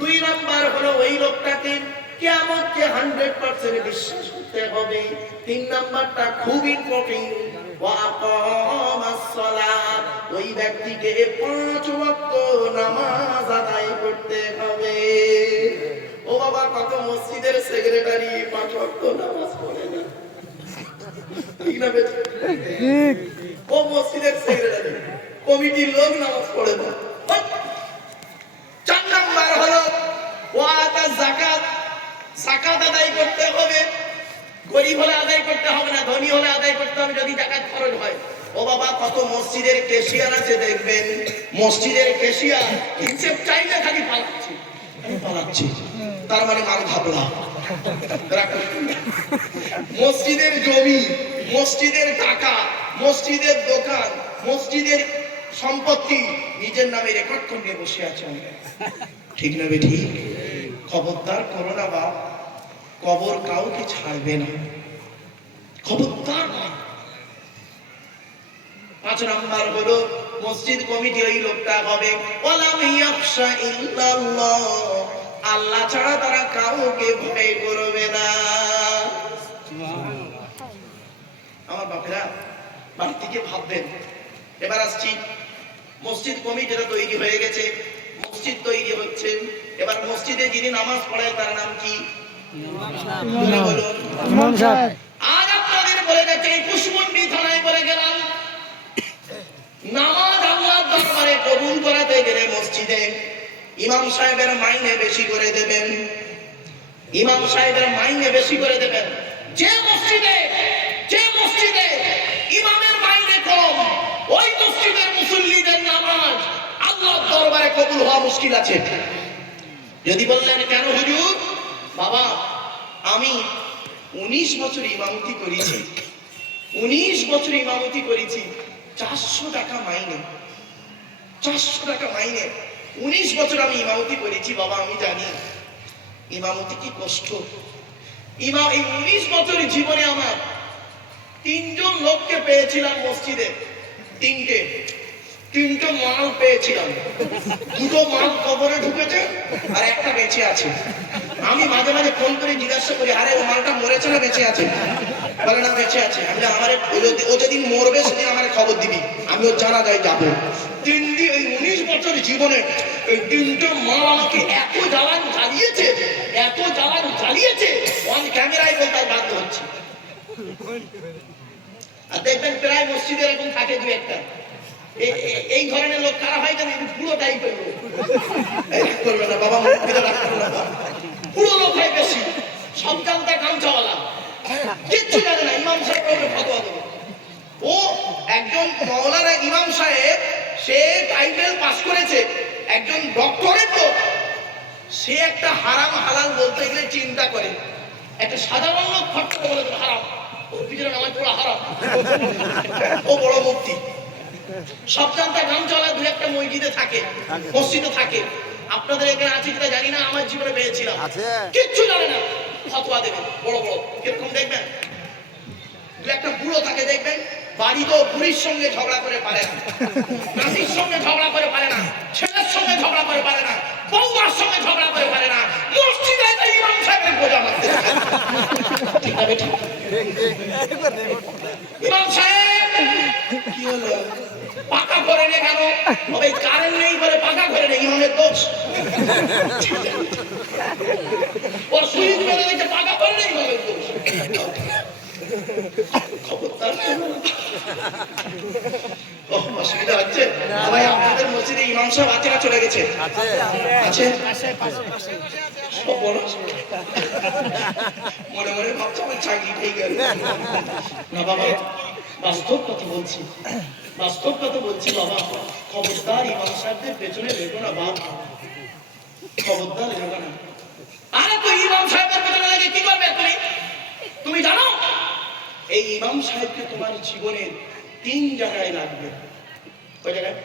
2 নাম্বার হলো ওই লোকটাকে কিয়ামতকে 100% বিশ্বাস করতে হবে। 3 নাম্বারটা খুব ইম্পর্টেন্ট, ওয়া আকামাস সালাত, ওই ব্যক্তিকে 5 ওয়াক্ত নামাজ আদায় করতে হবে। ও বাবা, কত মসজিদের সেক্রেটারি 5 ওয়াক্ত নামাজ পড়ে না, ঠিক না বেটা? ও মসজিদের সেক্রেটারি, কমিটির লোক নামাজ পড়ে না। 4 নাম্বার হলো ওয়া আতা যাকাত, যাকাত আদায় করতে হবে। গরিব হলে আদায় করতে হবে না, ধনী হলে আদায় করতে হবে যদি যাকাত খরচ হয়। ও বাবা, কত মসজিদের ক্যাশিয়ার আছে দেখবেন, মসজিদের ক্যাশিয়ার হিসেব চাইলে খালি পালাচ্ছে, পালাচ্ছে, তার মানে মাল ঘাবলা। মসজিদের জমি, মসজিদের টাকা, মসজিদের দোকান, মসজিদের সম্পত্তি নিজের নামে রেকর্ড করে বসে আছে। ঠিক না বেঠি? খবরদার করো না বাপ, কবর কাউকে ছাড়বে না, খবরদার। 5 নাম্বার হলো মসজিদ কমিটি ওই লোকটা হবে ওয়ালাম ইয়াখশা ইল্লাল্লাহ, আল্লাহ ছাড়া তারা কাউকে ভয় করবে না। আমার বাপেরা বাড়ি থেকে ভাববেন। এবার আসছি, মসজিদ কমিটিটা তৈরি হয়ে গেছে, মসজিদ তৈরি হচ্ছে। এবার মসজিদে যিনি নামাজ পড়ায় তার নাম কি? বলুন। আজ আপনাদের বলে যাচ্ছে, এই কুশমন্ডি থানায় বলে গেলাম, নামাজ আল্লাহর দরবারে কবুল করাতে গেলে মসজিদে ইমাম সাহেবের মাইনে বেশি করে দেবেন। ইমাম সাহেবের মাইনে বেশি করে দেবেন। যে মসজিদে ইমামের মাইনে কম, ওই মসজিদের মুসল্লিদের নামাজ আল্লাহর দরবারে কবুল হওয়া মুশকিল আছে। যদি বললেন কেন হুজুর? বাবা, আমি 19 বছর ইমামতি করেছি, 19 বছর ইমামতি করেছি, 400 টাকা মাইনে, 400 টাকা মাইনে। 19 বছর আমি ইমামতি করেছি বাবা, আমি জানি ইমামতি কি কষ্ট। এই 19 বছর জীবনে আমার 3 জন লোককে পেয়েছিলাম মসজিদে, 3টে মাল পেয়েছিলাম। 2টো মাল কবরে ঢুকেছে আর একটা বেঁচে আছে। আমি মাঝে মাঝে ফোন করে জিজ্ঞাসা করি, আরে ও মালটা মরেছে না বেঁচে আছে? বলে না বেঁচে আছে। আমি আমারে ও যেদিন মরবে সেদিন আমার খবর দিবি, আমি ওর জানাজায় যাবো। 3 দিন, ওই 19 বছর জীবনে এই 3টে মাল আমাকে এত জ্বালান জ্বালিয়েছে, এত জ্বালান জ্বালিয়েছে, অন ক্যামেরায় বলতে বাধ্য হচ্ছে। আর দেখবেন প্রায় মসজিদে এরকম থাকে 2-1টা। এই ধরনের লোক কারা হয় জানেন? পুরো টাইপের লোক। করবে না বাবা, পুরো লোক হয় বেশি, সব জানতা গামছাওয়ালা, কিচ্ছু জানে না। ইমাম সাহেব ফতোয়া দেবে, ও একজন মাওলানা একজন ডক্টরের তো সে একটা হারাম হালাল বলতে গেলে চিন্তা করে, একটা সাধারণ লোক ফট করে বলে দেবে হারাম, ওর পিছনে নামাজ পড়া হারাম, ও বড় মুফতি। সব জানতা গান চলা দু একটা মসজিদে থাকে, মসজিদে থাকে। আপনাদের এখানে আছে কিনা জানি না, আমার জীবনে পেয়েছিলাম, কিচ্ছু জানে না, ফতোয়া দেবে বড় বড়। কিরকম দেখবেন, দু একটা বুড়ো থাকে দেখবেন, বাড়ি তো বুড়ির সঙ্গে ঝগড়া করে পারে না, নাতির সঙ্গে ঝগড়া করে পারে না, ছেলের সঙ্গে ঝগড়া করে পারে না, বৌমার সঙ্গে ঝগড়া করে পারে না, মসজিদে ইমাম সাহেবের বোঝা মারতে ঠিক না বেটা? ইমাম সাহেব কি হলো, পাকা করে নে কেন? তবে কারেন্ট নেই বলে পাকা করে নে, ইমামের দোষ। ওর সুইচ মেরে দিচ্ছে, পাকা করে নে, ইমামের দোষ। খবরদার, অসুবিধা হচ্ছে ভাই? আপনাদের মসজিদে ইমাম সাহেব আছে না চলে গেছে? আছে। মনে মনে ভাবছে আমার চাকরি ঠিক গেল না। বাবা বাস্তব কথা বলছি, বাস্তব কথা বলছি বাবা। খবরদার ইমাম সাহেবদের পেছনে লেগো না বাপ, খবরদার লেগো না। আরে তুই ইমাম সাহেবের পেছনে লেগে কি করবে? তুমি জানো এই ইমাম সাহেবকে তোমার জীবনের 3 জায়গায় লাগবে। কয় জায়গায়?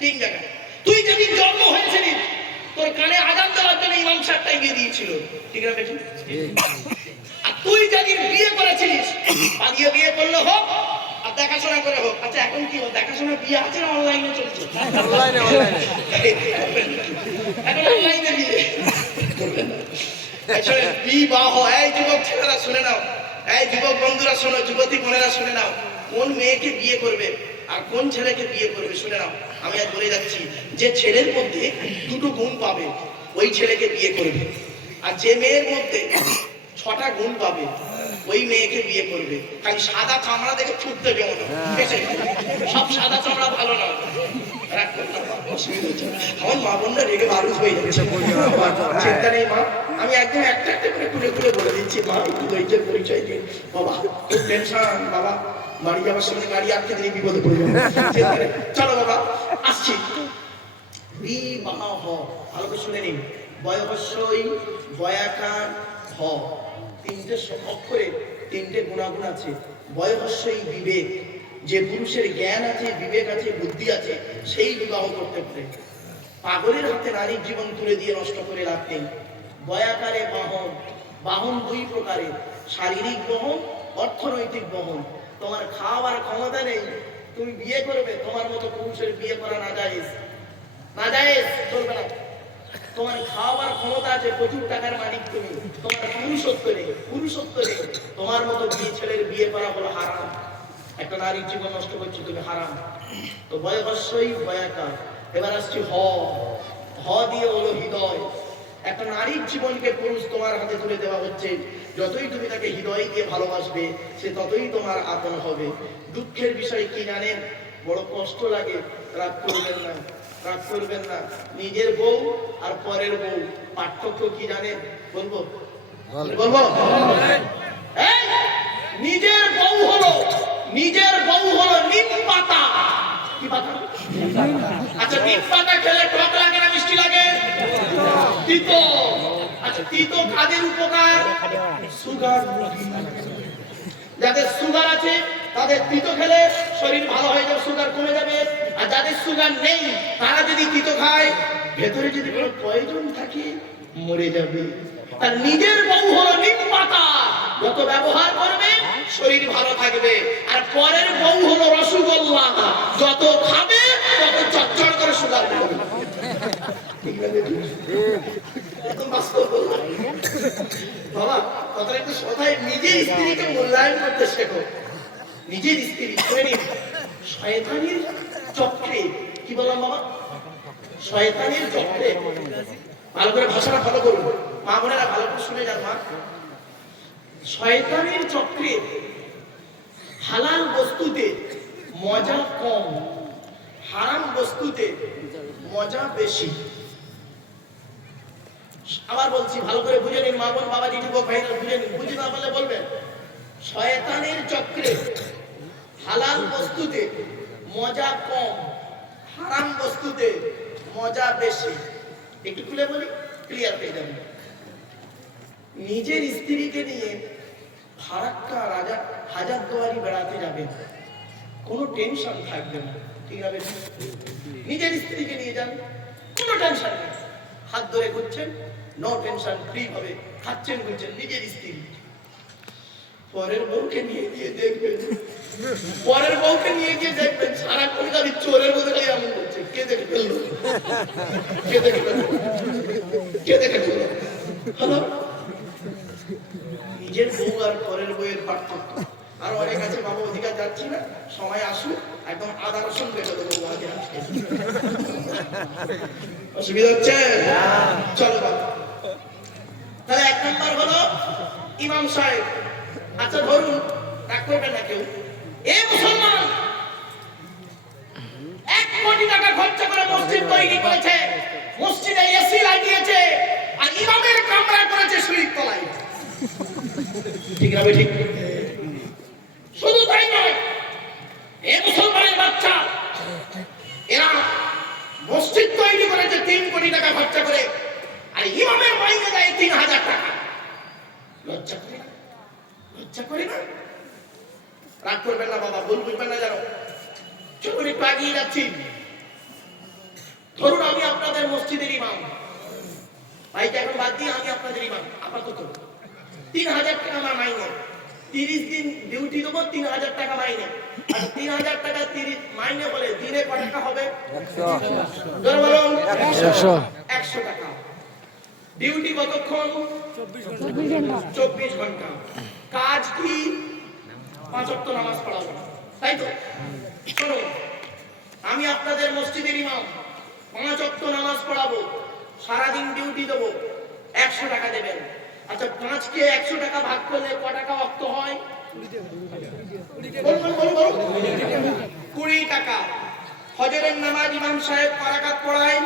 3 জায়গায়। তুই যেদিন জন্ম হয়েছিলি তোর কানে আজান দেওয়ার জন্য ইমাম সাহেবটাই গিয়ে দিয়েছিল, ঠিক না বেটি? আর তুই যেদিন বিয়ে করেছিলিস, পালিয়ে বিয়ে করলে হোক আর দেখাশোনা করে হোক। আচ্ছা এখন কি দেখাশোনা বিয়ে আছে না অনলাইনে চলছে? অনলাইনে, অনলাইনে এখন অনলাইনে বিয়ে। আসলে বিবাহ, এই যুবক ছেলেরা শুনে নাও, এই যুবক বন্ধুরা শোনো, যুবতী বোনেরা শুনে নাও, কোন মেয়েকে বিয়ে করবে আর কোন ছেলেকে বিয়ে করবে শুনে নাও। আমি আজ বলে যাচ্ছি, যে ছেলের মধ্যে 2টো গুণ পাবে ওই ছেলেকে বিয়ে করবে, আর যে মেয়ের মধ্যে 6টা গুণ পাবে ওই মেয়েকে বিয়ে করবে। খালি সাদা চামড়া দেখে ছুটতে যেমন, সব সাদা চামড়া ভালো না। আমার মা বোনরা রেগে বারুদ হয়ে যাচ্ছে, চিন্তা নেই মা, আমি একদম একটা একটা করে তুলে তুলে বলে দিচ্ছি। মা একটু ধৈর্যের পরিচয় দিন বাবা, খুব টেনশন বাবা, বাড়ি যাওয়ার সময় গাড়ি আটকে দিয়ে বিপদে পড়ে যাবো। চলো বাবা আসছি। বিবাহ, ভালো করে শুনে নিন, বয়বস্যই বয়াকার হ, 3টে অক্ষরে 3টে গুণাগুণ আছে। বয়বস্যই বিবেক, যে পুরুষের জ্ঞান আছে, বিবেক আছে, বুদ্ধি আছে, সেই বিবাহ করতে পারে। পাগলের হাতে নারীর জীবন তুলে দিয়ে নষ্ট করে লাভ নেই। বয়াকারে বাহন, বাহন 2 প্রকারের, শারীরিক বহন, অর্থনৈতিক বহন। তোমার খাওয়ার ক্ষমতা নেই, তুমি বিয়ে করবে, তোমার মতো পুরুষের বিয়ে করা না জায়েজ, না জায়েজ, চলবে না। তোমার খাওয়ার ক্ষমতা আছে, প্রচুর টাকার মালিক তুমি, তোমার পুরুষত্ব নেই, পুরুষত্ব নেই, তোমার মতো ছেলের বিয়ে করা হলো হারাম। একটা নারীর জীবন নষ্ট করছো তুমি, হারাম। তো বয়বস্যই বয়াকার। এবার আসছি হ, হ দিয়ে হলো হৃদয়। একটা নারীর জীবনকে পুরুষ তোমার হাতে তুলে দেওয়া হচ্ছে, যতই তুমি তাকে হৃদয় দিয়ে ভালোবাসবে সে ততই তোমার আপন হবে। দুঃখের বিষয় কি জানেন? বড় কষ্ট লাগে, রাগ করবেন না, রাগ করবেন না। নিজের বউ আর পরের বউ পার্থক্য কি জানেন? বলবো বলবো নিজের বউ হলো, নিজের বউ হলো নিম পাতা। কি পাতা? আচ্ছা নিম পাতা খেলে টক লাগে না মিষ্টি লাগে? তিতো। আচ্ছা তিতো কাদের উপকার? সুগার। যাদের সুগার আছে তাদের তিতো খেলে শরীর ভালো হয়ে যাবে, সুগার কমে যাবে। আর যাদের সুগার নেই তারা যদি তিতো খায়, ভেতরে যদি কোনো পয়জন থাকে মরে যাবে। আর নিজের বউ হলো নিম পাতা, যত ব্যবহার করবে শরীর ভালো থাকবে। আর পরের বউ হলো রসগোল্লা, যত খাবে তত চটচট করে সুগার করবে। বাবা কথাটা একটু সদায় নিজের স্ত্রীকে মূল্যায়ন করতে শেখো। নিজের স্ত্রী শয়তানির চক্রে, কি বললাম বাবা? শয়তানির চক্রে। ভালো করে ভাষাটা ফলো করুন, মা বোনেরা ভালো করে শুনে যান। মা, শয়তানির চক্রে হালাল বস্তুতে মজা কম, হারাম বস্তুতে মজা বেশি। আবার বলছি, ভালো করে বুঝে নিন মা বোন, বাবা, যুবক ভাইরা বুঝে নিন, বুঝে না পারলে বলবেন। শয়তানের চক্রে হালাল বস্তুতে মজা কম, হারাম বস্তুতে মজা বেশি। একটু খুলে বলি, ক্লিয়ার হয়ে যাবে। নিজের স্ত্রীকে নিয়ে ফারাক্কা রাজা হাজারদুয়ারি বেড়াতে যাবেন, কোনো টেনশন থাকবে না। ঠিক আছে, নিজের স্ত্রীকে নিয়ে যান, কোনো টেনশন নেই, হাত ধরে ঘুরছেন, নো টেনশন, ফ্রি ভাবে খাচ্ছেন ঘুরছেন, নিজের স্ত্রী। পরের বউকে নিয়ে গিয়ে দেখবেন, পরের বউকে নিয়ে গিয়ে দেখবেন সারাক্ষণ খালি চোরের মধ্যে খালি এমন করছে, কে দেখে ফেললো, কে দেখে ফেললো, কে দেখে ফেললো। হ্যালো, নিজের বউ আর পরের বউয়ের পার্থক্য। আর অনেক আছে বাবা, অধিকার যাচ্ছি না, সময় আসুক একদম আদা রসুন বেটে দেবো আগে। অসুবিধা হচ্ছে? চলো বাবা, তাহলে 1 নম্বর হলো ইমাম সাহেব। আচ্ছা ধরুন, রাগ করবেন না কেউ, এ মুসলমান 1 কোটি টাকা খরচা করে মসজিদ তৈরি করেছে, মসজিদে এসি লাগিয়েছে, আর ইমামের কামরা করেছে শরীর তলায়। ঠিক না ঠিক? শুধু তাই নয়, এ মুসলমানের বাচ্চা, এরা মসজিদ তৈরি করেছে 3 কোটি টাকা খরচা করে, আর ইমামের মাইনে দেয় 3000 টাকা। লজ্জা করে না? লজ্জা করে না? রাগ করবেন না বাবা, ভুল বুঝবেন না জানো। চলুন একটু এগিয়ে যাচ্ছি। ধরুন আমি আপনাদের মসজিদের ইমাম, ভাইকে এখন বাদ দিয়ে আমি আপনাদের ইমাম। আপাতত 3000 টাকা আমার মাইনে, 30 দিন ডিউটি দেবো, 3000 টাকা মাইনে। আর 3000 টাকা 30 মাইনে বলে দিনে কত টাকা হবে? 100 টাকা। ডিউটি কতক্ষণ? 24 ঘন্টা। কাজ কি? 5 ওয়াক্ত নামাজ পড়াবো, তাই তো? শোনো, আমি আপনাদের মসজিদের ইমাম, 5 ওয়াক্ত নামাজ পড়াবো, সারাদিন ডিউটি দেবো, 100 টাকা দেবেন। আচ্ছা 5 কে 100 টাকা ভাগ করলে ক টাকা ওয়াক্ত হয়? 20 টাকা। ফজরের নামাজ ইমাম সাহেব ক রাকাত পড়ায়?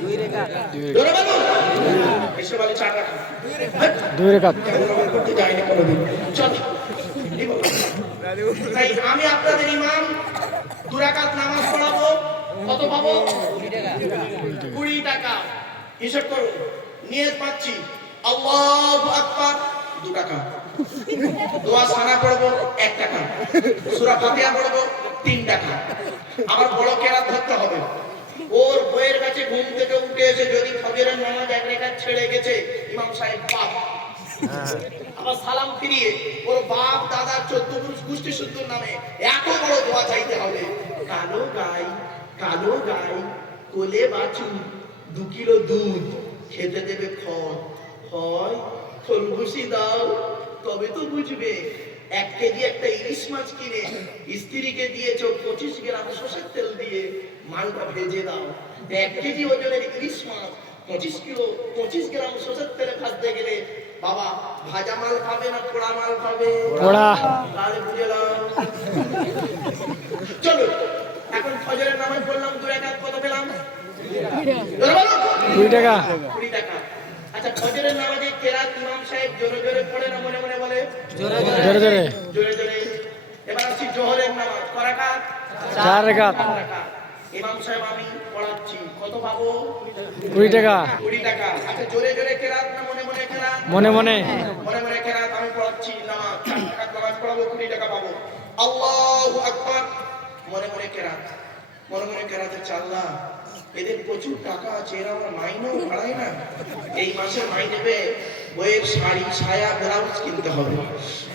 2 রাকাত। ধরে বলো, এসে বলে 4 রাকাত। 2 রাকাত করতে যায়নি কোনোদিন। চলো, তাই আমি আপনাদের ইমাম, 2 রাকাত নামাজ পড়াবো, কত পাবো? 20 টাকা। হিসাব করুন, নিয়ত পাচ্ছি আল্লাহু আকবার 2 টাকা, দোয়া সানা পড়বো 1 টাকা, সূরা ফাতিহা পড়বো 3 টাকা। আমার বড় কেরাত ধরতে হবে। ওর বইয়ের কাছে ঘুম থেকে উঠে এসে যদি ফজরের নামাজ 1 রাকাত ছেড়ে গেছে, ইমাম সাহেব পাপ। আবার সালাম ফিরিয়ে ওর বাপ দাদা 14 পুরুষ গোষ্ঠী সুন্দর নামে এত বড় দোয়া চাইতে হবে। কালো গাই, কালো গাই, কোলে বাছুর, 2 কিলো দুধ, খেতে দেবে খড়, হয় খোলবুসি দাও, তবে তো বুঝবে। 1 কেজি একটা ইলিশ মাছ কিনে স্ত্রীকে দিয়েছো 25 গ্রাম সরষের তেল দিয়ে, মালটা ভেজে দাও। 1 কেজি ওজনের ইলিশ মাছ 25 গ্রাম সরষের তেলে ভাজতে গেলে বাবা ভাজা মাল খাবে না পোড়া মাল খাবে? পোড়া। তাহলে বুঝে নাও। চলো, এখন ফজরের নামাজ পড়লাম, 2 রাকাত, কত পেলাম? 2 টাকা। 20 টাকা। আচ্ছা ফজরের নামাজে কেরাত ইমাম সাহেব জোরে জোরে পড়ে না মনে মনে বলে? জোরে জোরে। জোরে জোরে। এবার আসছি জোহরের নামাজ, ক রাকাত? 4 রাকাত। 4 রাকাত। ইমাম সাহেব আমি পড়াচ্ছি, কত পাবো? 20 টাকা। 20 টাকা। আচ্ছা জোরে জোরে কেরাত না মনে মনে কেরাত? মনে মনে। মনে মনে কেরাত আমি পড়াচ্ছি, নামাজ 4 রাকাত নামাজ পড়াবো, 20 টাকা পাবো। আল্লাহু আকবার, মনে মনে কেরাত। মনে মনে কেরাতে চাল্লা, এদের প্রচুর টাকা আছে, এরা আমার মাইনেও বাড়ায় না। এই মাসে মাইনে পেয়ে বইয়ের শাড়ি ছায়া ব্লাউজ কিনতে হবে,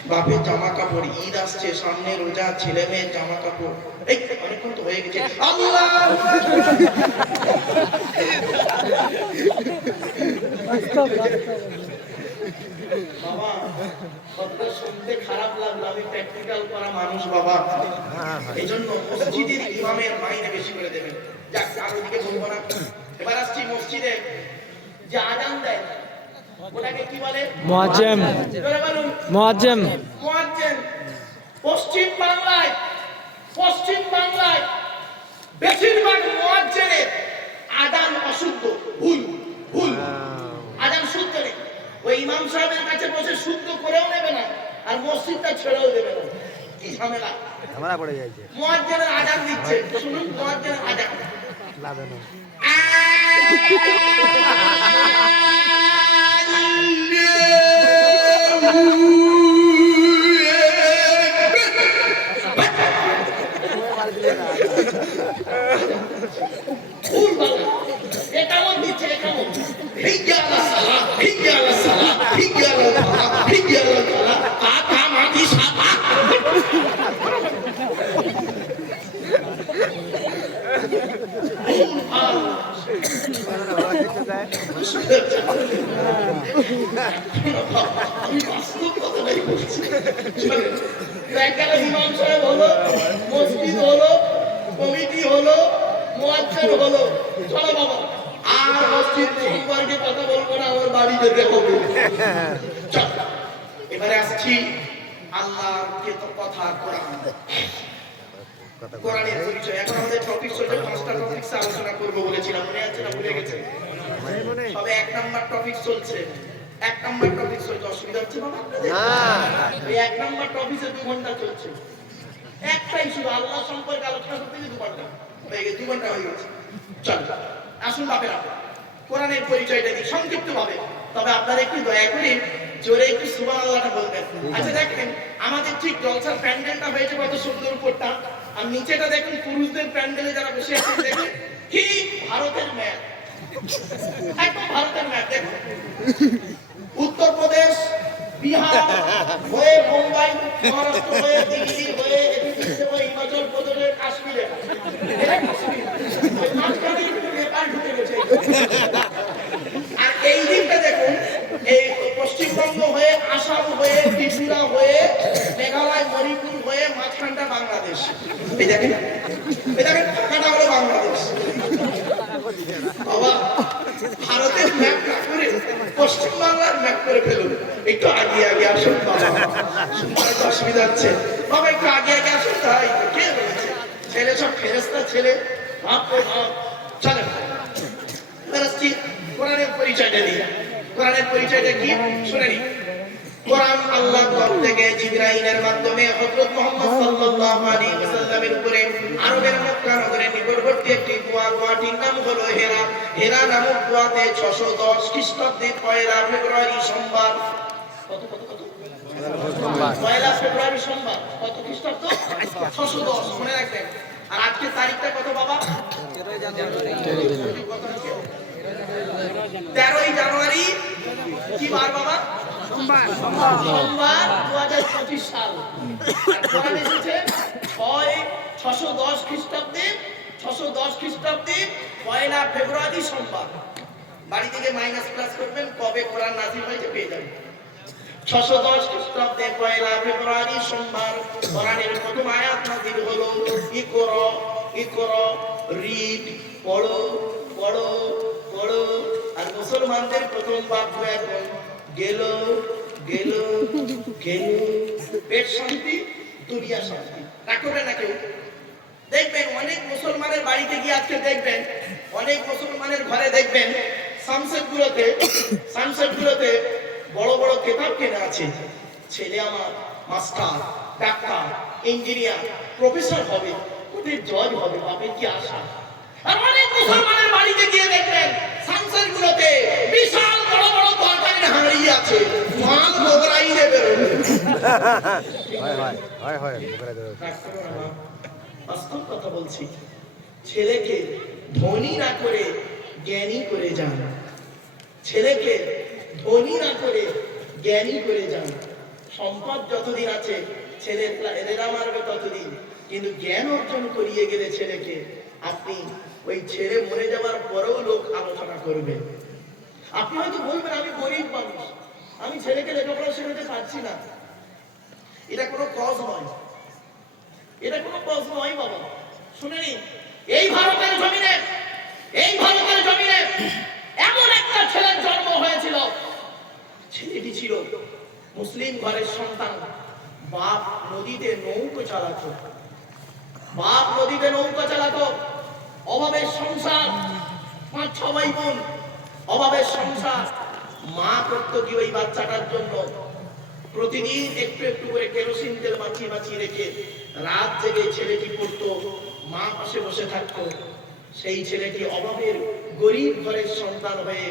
বাপের জামা কাপড়, ঈদ আসছে সামনে, রোজা, ছেলে মেয়ের জামা কাপড়। এই অনেকক্ষণ তো হয়ে গেছে। আল্লাহ বাবা, কতটা শুনতে খারাপ লাগলো, আমি প্র্যাকটিক্যাল করা মানুষ বাবা। এই জন্য মসজিদের ইমামের মাইনে বেশি করে দেবেন। যাক, আর ওদিকে বলবো না। এবার আসছি মসজিদে যে আজান দেয়, ওটাকে কি বলে? মুয়াজ্জিম। জোরে বলুন। মুয়াজ্জিম। মুয়াজ্জিম। পশ্চিম বাংলায় বেশিরভাগ মুয়াজ্জিনের আজান অশুদ্ধ, ভুল ভুল, আজান শুদ্ধ নেই। ওই ইমাম সাহেবের কাছে বসে শুদ্ধ করেও নেবে না, আর মসজিদটা ছেড়েও দেবে না। কি ঝামেলা, পড়ে যাচ্ছে। মুয়াজ্জিনের আজান দিচ্ছে, শুনুন মুয়াজ্জিনের আজান। লাভ একামত দিচ্ছে একামত হিজ্জা আলা সালাহ হিজ্জা আলা সালাহ হিজ্জা আলা সালাহ হিজ্জা আলা সালাহ কাকা মাটি সাপা আমি বাস্তব কথাটাই বলছি ইমাম সাহেব হলো মসজিদ হলো কমিটি হলো মুয়াজ্জিন হলো চলো বাবা আর মসজিদ সম্পর্কে কথা বলবো না আমার বাড়ি যেতে হবে চল এবারে আসছি আল্লাহর কথা কোরআনের পরিচয় এখন আমাদের টপিক চলছে 5টা টপিকস আলোচনা করব বলেছিলাম মনে আছে না ভুলে গেছেন তবে 1 নাম্বার টপিক চলছে 1 নাম্বার টপিক চলছে অসুবিধা হচ্ছে বাবা না এই 1 নাম্বার টপিকে 2 ঘন্টা চলছে একটাই শুধু আল্লাহ সম্পর্কে আলোচনা করতে 2 ঘন্টা হয়ে গেছে 2 ঘন্টা হয়ে গেছে চল আসুন বাপেরা কোরআনের পরিচয়টা দিই সংক্ষিপ্ত ভাবে তবে আপনারা একটু দয়া করে জোরে একটু সুবহানাল্লাহটা বলবেন আচ্ছা দেখেন আমাদের ঠিক জলসার প্যান্ডেলটা হয়েছে কত সুন্দর উপরটা আর নিচেটা দেখুন পুরুষদের প্যান্ডেলে যারা বসে আছেন দেখুন ঠিক ভারতের ম্যাপ একদম ভারতের ম্যাপ দেখুন উত্তরপ্রদেশ বিহার হয়ে মুম্বাই মহারাষ্ট্র হয়ে দিল্লি হয়ে এদিকে হয়ে হিমাচল প্রদেশের কাশ্মীরে এটা কাশ্মীর ওই মাঝখানে একটু নেপাল ঢুকে গেছে আর এই দিকটা দেখুন এই পশ্চিমবঙ্গ হয়ে আসাম হয়ে ত্রিপুরা হয়ে মেঘালয় মণিপুর হয়ে মাঝখানটা বাংলাদেশ এই দেখেন ঢাকাটা হলো বাংলাদেশ বাবা ভারতের ম্যাপ না করে পশ্চিম বাংলার ম্যাপ করে ফেলুন একটু আগে আসুন বাবা শুনতে অসুবিধা হচ্ছে বাবা একটু আগে আসুন তাই কে বলেছে ছেলে সব ফেরেশতা ছেলে ভাব চলেন কোরআনের পরিচয়টা দিই কোরআনের পরিচয়টা কি শুনে নিন কোরআন আল্লাহর তরফ থেকে জিবরাইলের মাধ্যমে হযরত মুহাম্মদ সাল্লাল্লাহু আলাইহি ওয়াসাল্লামের উপরে আরবের মক্কা নগরে নিকটবর্তী একটি দোয়াটির নাম হলো হেরা হেরা নামক দোয়াতে 610 খ্রিস্টাব্দে পয়লা ফেব্রুয়ারি সোমবার কত পয়লা ফেব্রুয়ারি সোমবার কত খ্রিস্টাব্দ 610 মনে রাখবেন আর আজকে তারিখটা কত বাবা 13ই জানুয়ারি কি বার বাবা সোমবার 2025 সাল কোরআনে এসেছে 610 খ্রিস্টাব্দে পয়লা ফেব্রুয়ারি সোমবার বাড়ি থেকে মাইনাস প্লাস করবেন কবে কোরআন নাযিল হয়েছে পেয়ে যাবেন 610 খ্রিস্টাব্দে পয়লা ফেব্রুয়ারি সোমবার কোরআনের প্রথম আয়াত নাযিল হলো ইকরা রিড পড়ো পড়ো পড়ো আর মুসলমানদের প্রথম বাক্য এখন গেল গেল গেল পেট শান্তি দুনিয়া শান্তি রাখবে না কেউ দেখবেন অনেক মুসলমানের বাড়িতে গিয়ে আজকে দেখবেন অনেক মুসলমানের ঘরে দেখবেন সানসেটগুলোতে বড় বড় কিতাব কেনা আছে ছেলে আমার মাস্টার ডাক্তার ইঞ্জিনিয়ার প্রফেসর হবে ওদের জজ হবে বাপের কি আশা আর অনেক মুসলমানের বাড়িতে গিয়ে দেখবেন সানসেটগুলোতে বিশাল বড় বড় তরকারির হাঁড়ি আছে মাল বগরাই দেবে হয় বাস্তব কথা বলছি ছেলেকে ধনী না করে জ্ঞানী করে যান ছেলেকে ধনী না করে জ্ঞানী করে যান সম্পদ যতদিন আছে ছেলে এরা মারবে ততদিন কিন্তু জ্ঞান অর্জন করিয়ে গেলে ছেলেকে আপনি ওই ছেলে মরে যাওয়ার পরেও লোক আলোচনা করবে আপনি হয়তো বলবেন আমি গরিব মানুষ আমি ছেলেকে লেখাপড়া শেখাতে পারছি না এটা কোনো কজ নয় এটা কোনো কজ নয় বাবা শুনে নিন এই ভারতের জমিনে এমন একটা ছেলের জন্ম হয়েছিল ছেলেটি ছিল মুসলিম ঘরের সন্তান বাপ নদীতে নৌকো চালাতো অভাবের সংসার 5-6 ভাই বোন অভাবের সংসার মা করতো কি ওই বাচ্চাটার জন্য প্রতিদিন একটু একটু করে কেরোসিন তেল বাঁচিয়ে রেখে রাত জেগে ছেলেটি পড়তো মা পাশে বসে থাকতো সেই ছেলেটি অভাবের গরিব ঘরের সন্তান হয়ে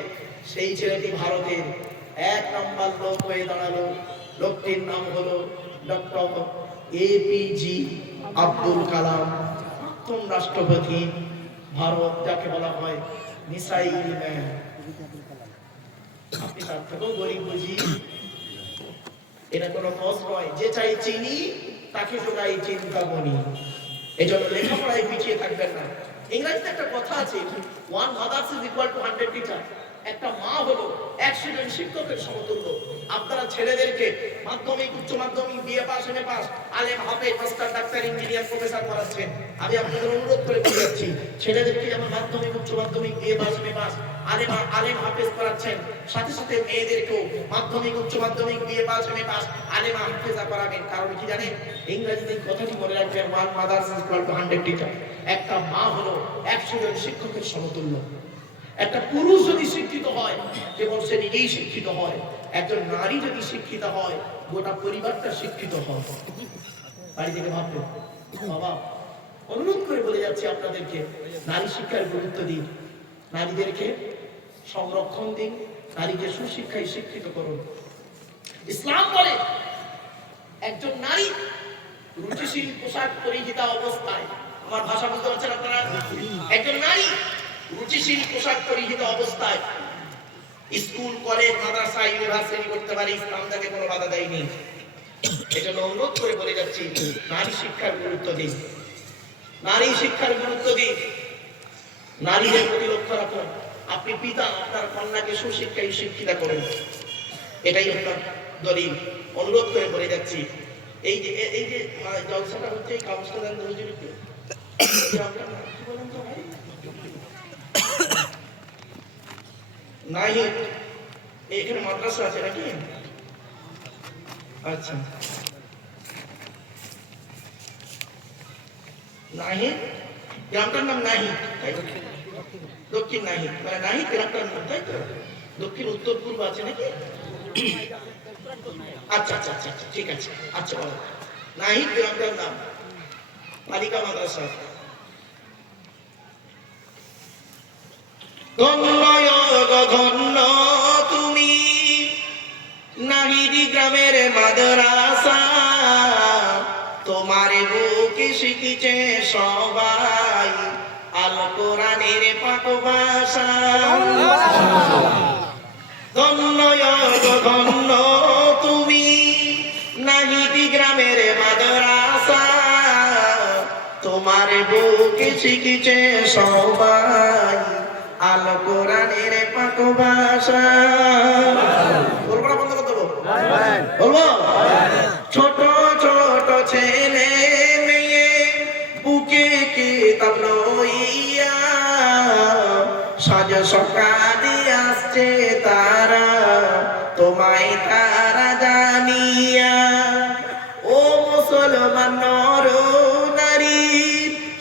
সেই ছেলেটি ভারতের 1 নম্বর লোক হয়ে দাঁড়ালো। লোকটির নাম হলো ডক্টর APJ আব্দুল কালাম, প্রথম রাষ্ট্রপতি ভারত, যাকে বলা হয় মিসাইল ম্যান। আপনি তার থেকেও গরিব বুঝি, এটা কোনো কস নয়। যে চাই চিনি তাকে যোগাই চিন্তামণি। এই জন্য লেখাপড়ায় পিছিয়ে থাকবেন না। ইংরেজিতে একটা কথা আছে, 1 mother is equal to 100 teacher। একটা মা হলো 100 জন শিক্ষকের সমতুল্য। আপনারা ছেলেদেরকে মাধ্যমিক, উচ্চ মাধ্যমিক, বিএ পাস, এমএ পাস, আলেম, হাফেজ, মাস্টার, ডাক্তার, ইঞ্জিনিয়ার, প্রফেসর করাচ্ছেন। আমি আপনাদের অনুরোধ করে বলে যাচ্ছি, ছেলেদেরকে যেমন মাধ্যমিক, উচ্চ মাধ্যমিক, বিএ পাস, এমএ পাস, আলেম হাফেজ করাচ্ছেন, সাথে সাথে মেয়েদেরকেও মাধ্যমিক, উচ্চ মাধ্যমিক, বিএ পাস, এমএ পাস, আলেম হাফেজা করাবেন। কারণ কি জানেন? ইংরেজিতে কথাটি মনে রাখবেন, 1 mother is equal to 100 teacher। একটা মা হলো 100 জন শিক্ষকের সমতুল্য। একটা পুরুষ যদি শিক্ষিত হয় কেবল সে নিজেই শিক্ষিত হয়, একজন নারী যদি শিক্ষিত হয় গোটা পরিবারটা শিক্ষিত হয়। বাড়ি থেকে ভাববেন। বাবা, অনুরোধ করে বলে যাচ্ছি আপনাদেরকে, নারী শিক্ষার গুরুত্ব দিন, নারীদেরকে সংরক্ষণ দিন, নারীকে সুশিক্ষায় শিক্ষিত করুন। ইসলাম বলে একজন নারী রুচিশীল পোশাক পরিহিতা অবস্থায়, আমার ভাষা বুঝতে পারছেন আপনারা? একজন নারী রুচিশীল পোশাক পরিহিত অবস্থায় স্কুল, কলেজ, মাদ্রাসা, ইউনিভার্সিটি করতে পারে, ইসলাম তাকে কোনো বাধা দেয়নি। এজন্য অনুরোধ করে বলে যাচ্ছি, নারী শিক্ষার গুরুত্ব দিন, নারী শিক্ষার গুরুত্ব দিন, নারীদের প্রতি লক্ষ্য রাখুন। আপনি পিতা, আপনার কন্যাকে সুশিক্ষায় শিক্ষিত করুন, এটাই আপনার দলিল। অনুরোধ করে বলে যাচ্ছি, এই যে জলসাটা হচ্ছে, এই কাউন্সিলর নাই, এখানে মাদ্রাসা আছে নাকি? আচ্ছা, নাহি গ্রামটার নাম নাহি, তাই তো? দক্ষিণ নাহি, মানে নাহি গ্রামটার নাম, তাই তো? দক্ষিণ, উত্তর, পূর্ব আছে নাকি? আচ্ছা আচ্ছা আচ্ছা, ঠিক আছে। আচ্ছা, বলো, নাহি গ্রামটার নাম, বালিকা মাদ্রাসা। ধন্য তুমি নাহিদি গ্রামের মাদ্রাসা, তোমার বুকে শিখিছে সবাই আল কোরআনের পাক ভাষা। ধন্য তুমি নাহিদি গ্রামের মাদ্রাসা, তোমার বুকে শিখিছে সবাই আল কোরআনের পাক ভাষা। বলবো না, বন্ধ করতে বলবো? ছোট ছোট ছেলে মেয়ে বুকে কিতাব লইয়া সাজ সকালে আসছে তারা, তোমায় তারা জানিয়া। ও মুসলমান নর নারী,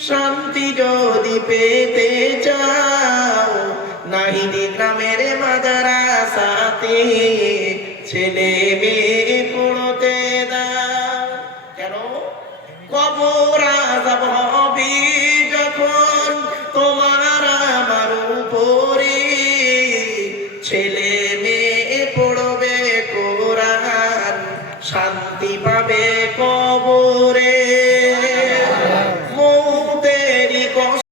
শান্তি যদি পেতে চাও, নাহিদি গ্রামের মাদ্রাসাতে ছেলে মেয়ে পড়তে দাও। কেন? কবর আযাব হবে যখন তোমার আমার উপরে, ছেলে